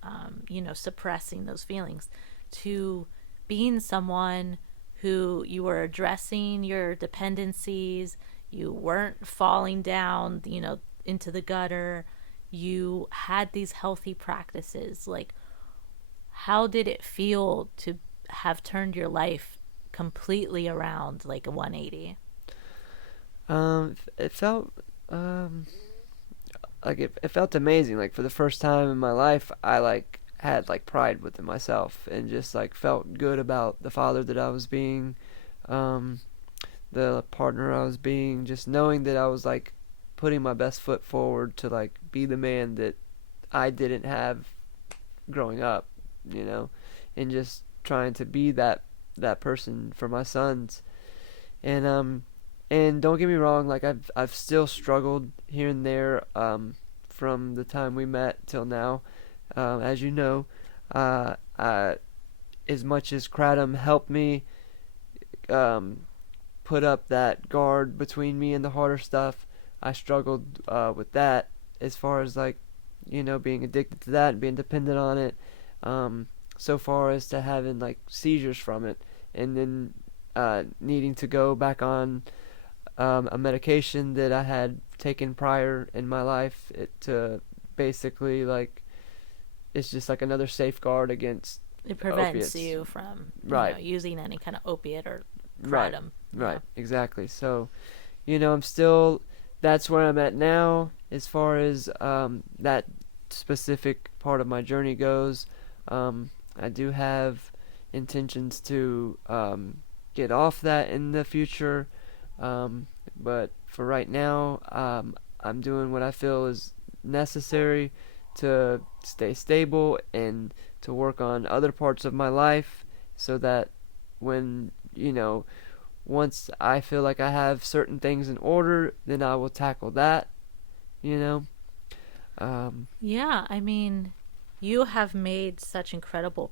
suppressing those feelings to being someone who you were addressing your dependencies, you weren't falling down, into the gutter, you had these healthy practices? Like, how did it feel to have turned your life completely around, like a 180? It felt um like it felt amazing. Like for the first time in my life, I like had like pride within myself and just like felt good about the father that I was being, um, the partner I was being, just knowing that I was like putting my best foot forward to like be the man that I didn't have growing up, you know, and just trying to be that person for my sons. And and don't get me wrong, like I've still struggled here and there from the time we met till now. As you know, uh, uh, as much as Kratom helped me um, put up that guard between me and the harder stuff, I struggled with that as far as like, being addicted to that and being dependent on it. So far as to having like seizures from it, and then needing to go back on a medication that I had taken prior in my life to basically like it's just like another safeguard against It prevents opiates. you from Right, using any kind of opiate or right, kratom. Yeah. right, exactly. So, I'm still, that's where I'm at now as far as that specific part of my journey goes. I do have intentions to get off that in the future, but for right now, I'm doing what I feel is necessary to stay stable and to work on other parts of my life so that when, once I feel like I have certain things in order, then I will tackle that, you know. Um, Yeah, I mean, you have made such incredible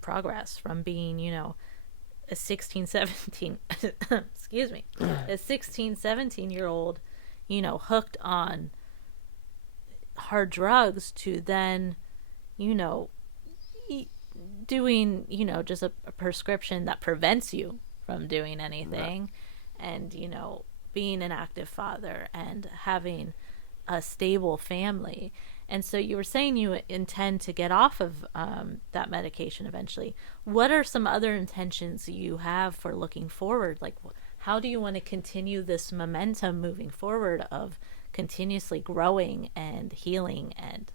progress from being, a 16, 17, excuse me, a 16, 17-year old, hooked on hard drugs to then, you know, doing, just a prescription that prevents you from doing right. anything, and, being an active father and having a stable family. And so you were saying you intend to get off of that medication eventually. What are some other intentions you have for looking forward? Like, how do you want to continue this momentum moving forward of continuously growing and healing and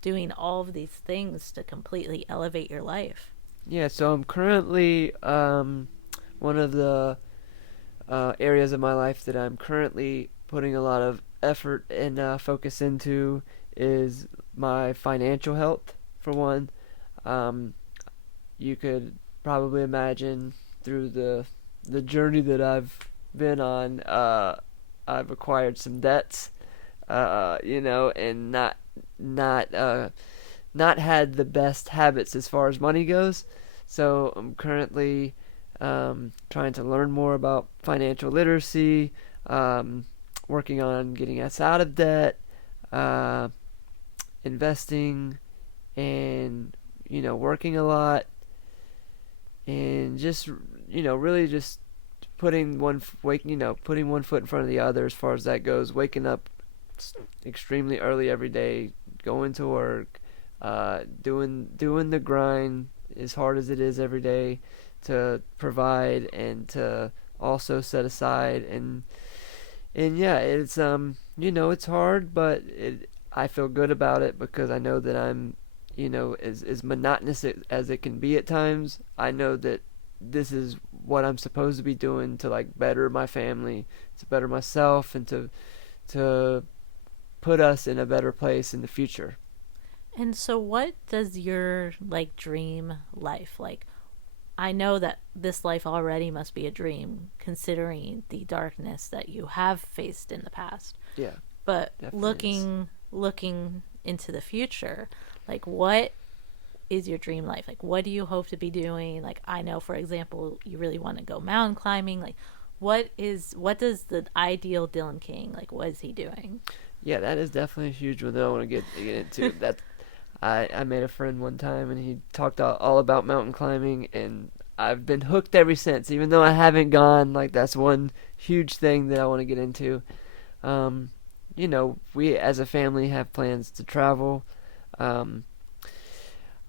doing all of these things to completely elevate your life? Yeah, so I'm currently one of the areas of my life that I'm currently putting a lot of effort and focus into is my financial health, for one. Um, you could probably imagine through the journey that I've been on, I've acquired some debts, and not not had the best habits as far as money goes. So I'm currently trying to learn more about financial literacy, um, working on getting us out of debt, uh, investing, and working a lot, and just really just putting one foot in front of the other as far as that goes. Waking up extremely early every day, going to work, doing the grind as hard as it is every day to provide and to also set aside and yeah, it's it's hard, but I feel good about it because I know that I'm as monotonous as it can be at times. I know that this is what I'm supposed to be doing to like better my family, to better myself, and to put us in a better place in the future. And so what does your like dream life like? I know that this life already must be a dream considering the darkness that you have faced in the past. Yeah, But definitely is. looking into the future, like what is your dream life? Like, what do you hope to be doing? Like, I know, for example, you really want to go mountain climbing. Like, what does the ideal Dillon King, like, what is he doing? Yeah, that is definitely a huge one that I want to get into. That I made a friend one time and he talked all about mountain climbing, and I've been hooked ever since. Even though I haven't gone, like that's one huge thing that I want to get into. Um, we as a family have plans to travel. Um,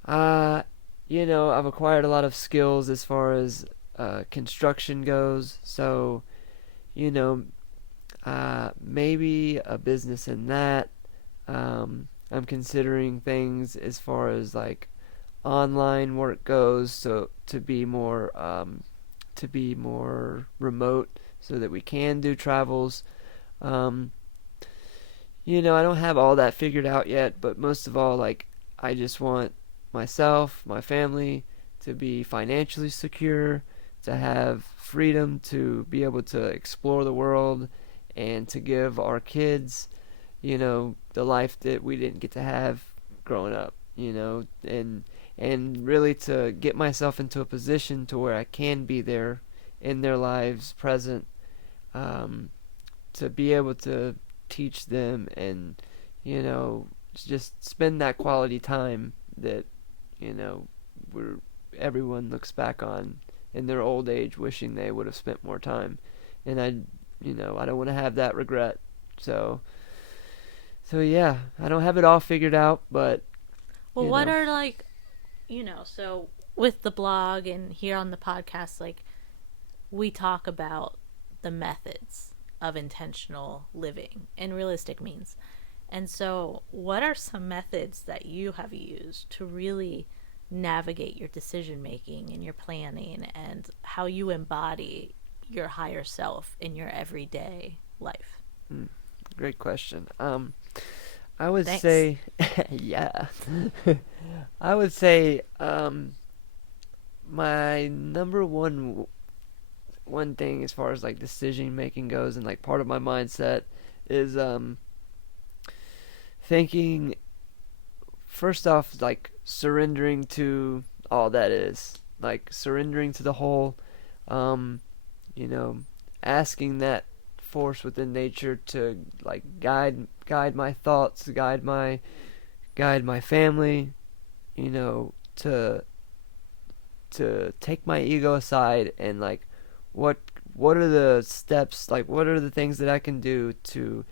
uh, I've acquired a lot of skills as far as construction goes, so you know, maybe a business in that. I'm considering things as far as like online work goes, so to be more remote, so that we can do travels. Um, I don't have all that figured out yet, but most of all, like I just want myself, my family to be financially secure, to have freedom to be able to explore the world, and to give our kids, the life that we didn't get to have growing up, and really to get myself into a position to where I can be there in their lives present, um, to be able to teach them, and just spend that quality time that you know we're everyone looks back on in their old age wishing they would have spent more time. And I don't want to have that regret. So yeah, I don't have it all figured out, but Well, you what know are, like, so with the blog and here on the podcast, like, we talk about the methods of intentional living and realistic means. And so, what are some methods that you have used to really navigate your decision making and your planning and how you embody your higher self in your everyday life? mm, great question. I would Thanks. say, yeah, I would say, my number one thing as far as like decision making goes, and like part of my mindset is thinking first off, like surrendering to all that is, like surrendering to the whole, um, you know, asking that force within nature to like guide my thoughts, guide my family, to take my ego aside, and like what what are the steps, like what are the things that I can do to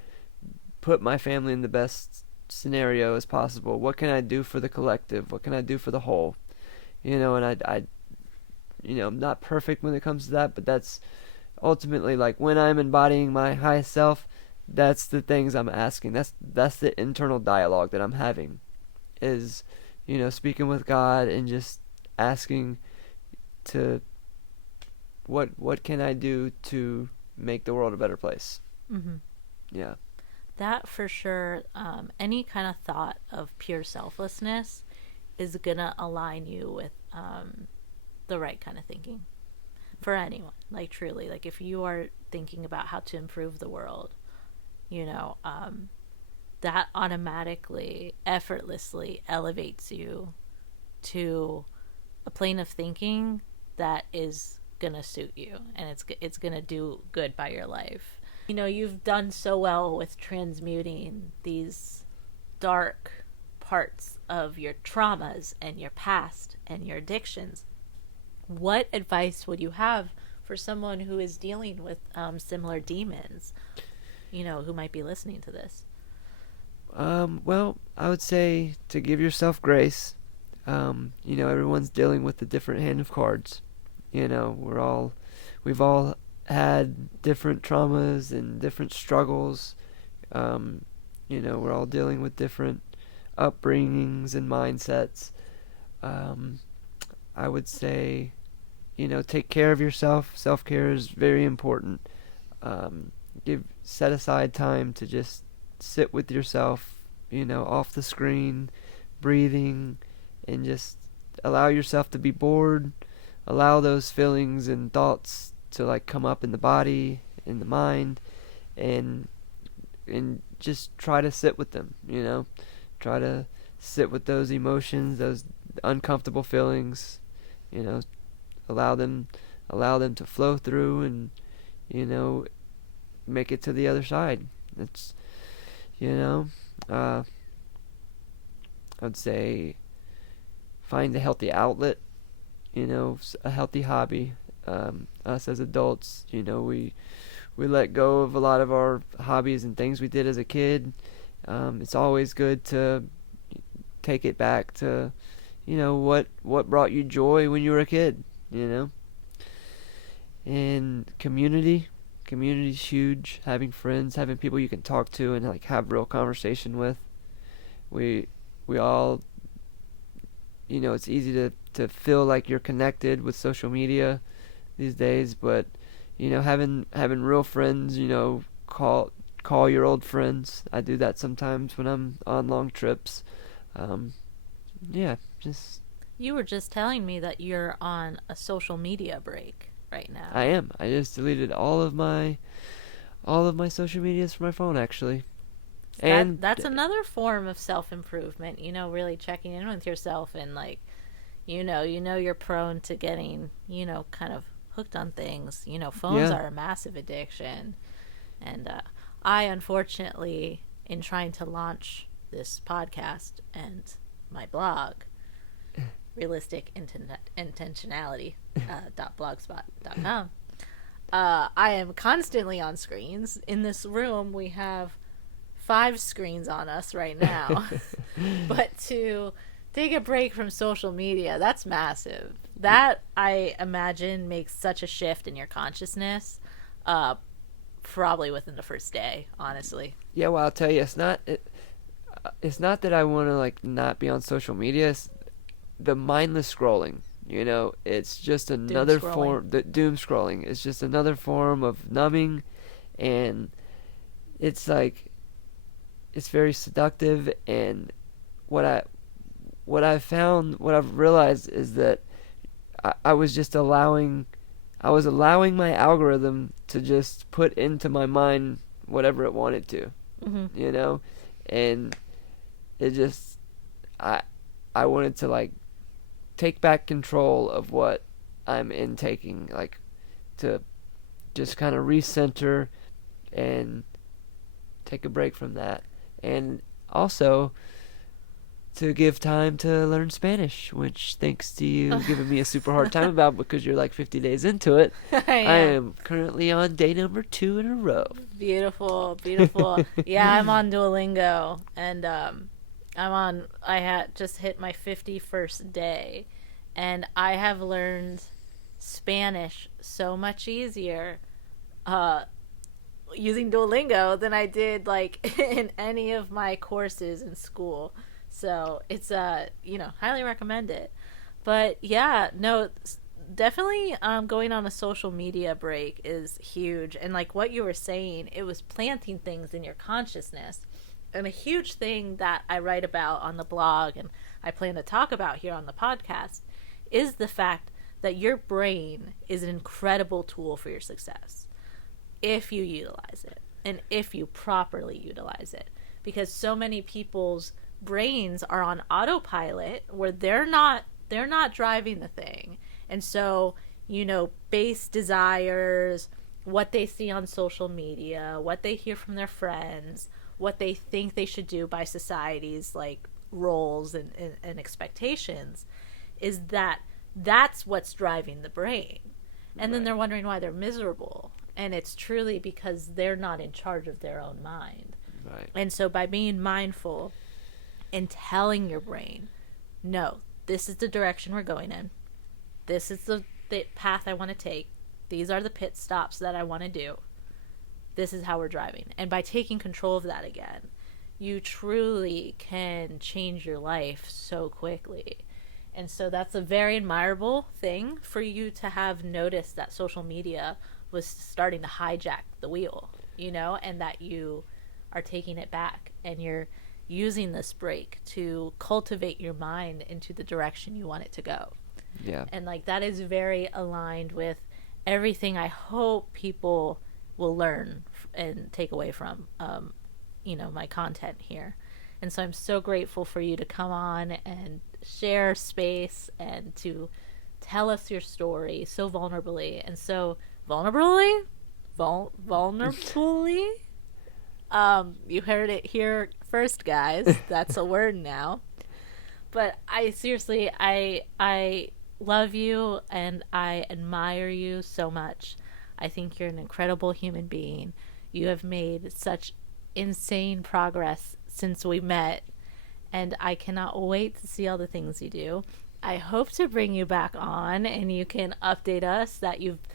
put my family in the best scenario as possible? What can I do for the collective? What can I do for the whole? And I'm not perfect when it comes to that, but that's ultimately like when I'm embodying my highest self, that's the things I'm asking. That's the internal dialogue that I'm having, is speaking with God and just asking to what can I do to make the world a better place? Mm-hmm. Yeah. That for sure, any kind of thought of pure selflessness is gonna align you with the right kind of thinking for anyone. Like, truly, like if you are thinking about how to improve the world, you know, that automatically, effortlessly elevates you to a plane of thinking that is gonna suit you, and it's gonna do good by your life. You've done so well with transmuting these dark parts of your traumas and your past and your addictions. What advice would you have for someone who is dealing with similar demons, who might be listening to this? Well, I would say to give yourself grace. Everyone's dealing with a different hand of cards. We've all had different traumas and different struggles. We're all dealing with different upbringings and mindsets. Um, I would say, take care of yourself. Self care is very important. Set aside time to just sit with yourself, off the screen, breathing, and just allow yourself to be bored. Allow those feelings and thoughts to like come up in the body, in the mind, and just try to sit with them. Try to sit with those emotions, uncomfortable feelings, you know, allow them allow them to flow through, and you know, make it to the other side. It's, you know, I'd say find a healthy outlet, you know, a healthy hobby. Us as adults, you know, we let go of a lot of our hobbies and things we did as a kid. It's always good to take it back to, you know, what brought you joy when you were a kid, you know. And community's huge. Having friends, having people you can talk to and like have real conversation with. We all, you know, it's easy to feel like you're connected with social media these days, but you know, having real friends, you know, call your old friends. I do that sometimes when I'm on long trips. Um, yeah, just You were just telling me that you're on a social media break right I now. am. I just deleted all of my social medias from my phone actually. That And that's another form of self-improvement, really checking in with yourself and like, you're prone to getting, kind of hooked on things. Phones yeah, are a massive addiction. And I, unfortunately, in trying to launch this podcast and my blog, realistic intentionality .blogspot.com, I am constantly on screens. In this room, we have 5 screens on us right now. But to take a break from social media, that's massive. That, I imagine, makes such a shift in your consciousness, uh, probably within the first day, honestly. yeah. Well, I'll tell you, it's not that I want to like not be on social media. It's the mindless scrolling. You know, it's just Doom another scrolling. form. The doom scrolling. It's just another form of numbing, and it's like it's very seductive. And what I what I've realized is that I was just allowing my algorithm to just put into my mind whatever it wanted to, Mm-hmm. you know, and it just I I wanted to like take back control of what I'm intaking, like to just kind of recenter and take a break from that, and also to give time to learn Spanish, which thanks to you giving me a super hard time about because you're like 50 days into it. I I am. am currently on day number 2 in a row. Beautiful, beautiful. Yeah, I'm on Duolingo, and I had just hit my 51st day, and I have learned Spanish so much easier uh, using Duolingo than I did like in any of my courses in school. So it's highly recommend it. But yeah, no, definitely going on a social media break is huge. And like what you were saying, it was planting things in your consciousness. And a huge thing that I write about on the blog and I plan to talk about here on the podcast is the fact that your brain is an incredible tool for your success if you utilize it and if you properly utilize it, because so many people's brains are on autopilot where they're not driving the thing. And so, base desires, what they see on social media, what they hear from their friends, what they think they should do by society's like roles and expectations, is that's what's driving the brain. And then Right, they're wondering why they're miserable. And it's truly because they're not in charge of their own mind. right, And so by being mindful and telling your brain, no, this is the direction we're going in. This is the path I want to take. These are the pit stops that I want to do. This is how we're driving. And by taking control of that again, you truly can change your life so quickly. And so that's a very admirable thing for you to have noticed that social media was starting to hijack the wheel, and that you are taking it back and you're using this break to cultivate your mind into the direction you want it to go. yeah, And like that is very aligned with everything I hope people will learn and take away from my content here. And so I'm so grateful for you to come on and share space and to tell us your story so vulnerably and so vulnerably. Vulnerably. You heard it here first, guys. That's a word now. But I seriously, I love you and I admire you so much. I think you're an incredible human being. You have made such insane progress since we met, and I cannot wait to see all the things you do. I hope to bring you back on and you can update us that you've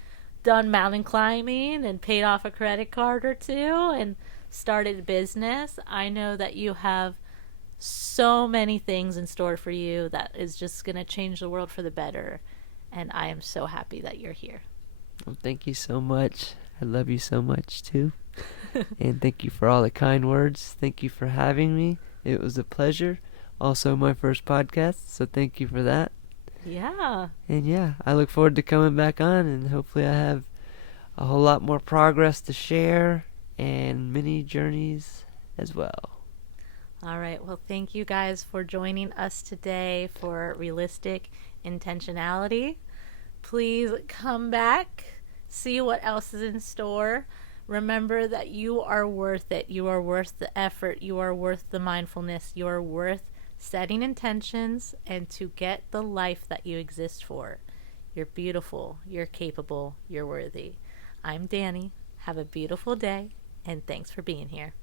done mountain climbing and paid off a credit card or two and started a business. I know that you have so many things in store for you that is just going to change the world for the better. And I am so happy that you're here. Well, thank you so much. I love you so much too. And thank you for all the kind words. Thank you for having me. It was a pleasure. Also my first podcast, so thank you for that. Yeah. And yeah, I look forward to coming back on, and hopefully I have a whole lot more progress to share and many journeys as well. All right. Well, thank you guys for joining us today for Realistic Intentionality. Please come back, see what else is in store. Remember that you are worth it. You are worth the effort. You are worth the mindfulness. You are worth setting intentions and to get the life that you exist for. You're beautiful. You're capable. You're worthy. I'm Dani. Have a beautiful day, and thanks for being here.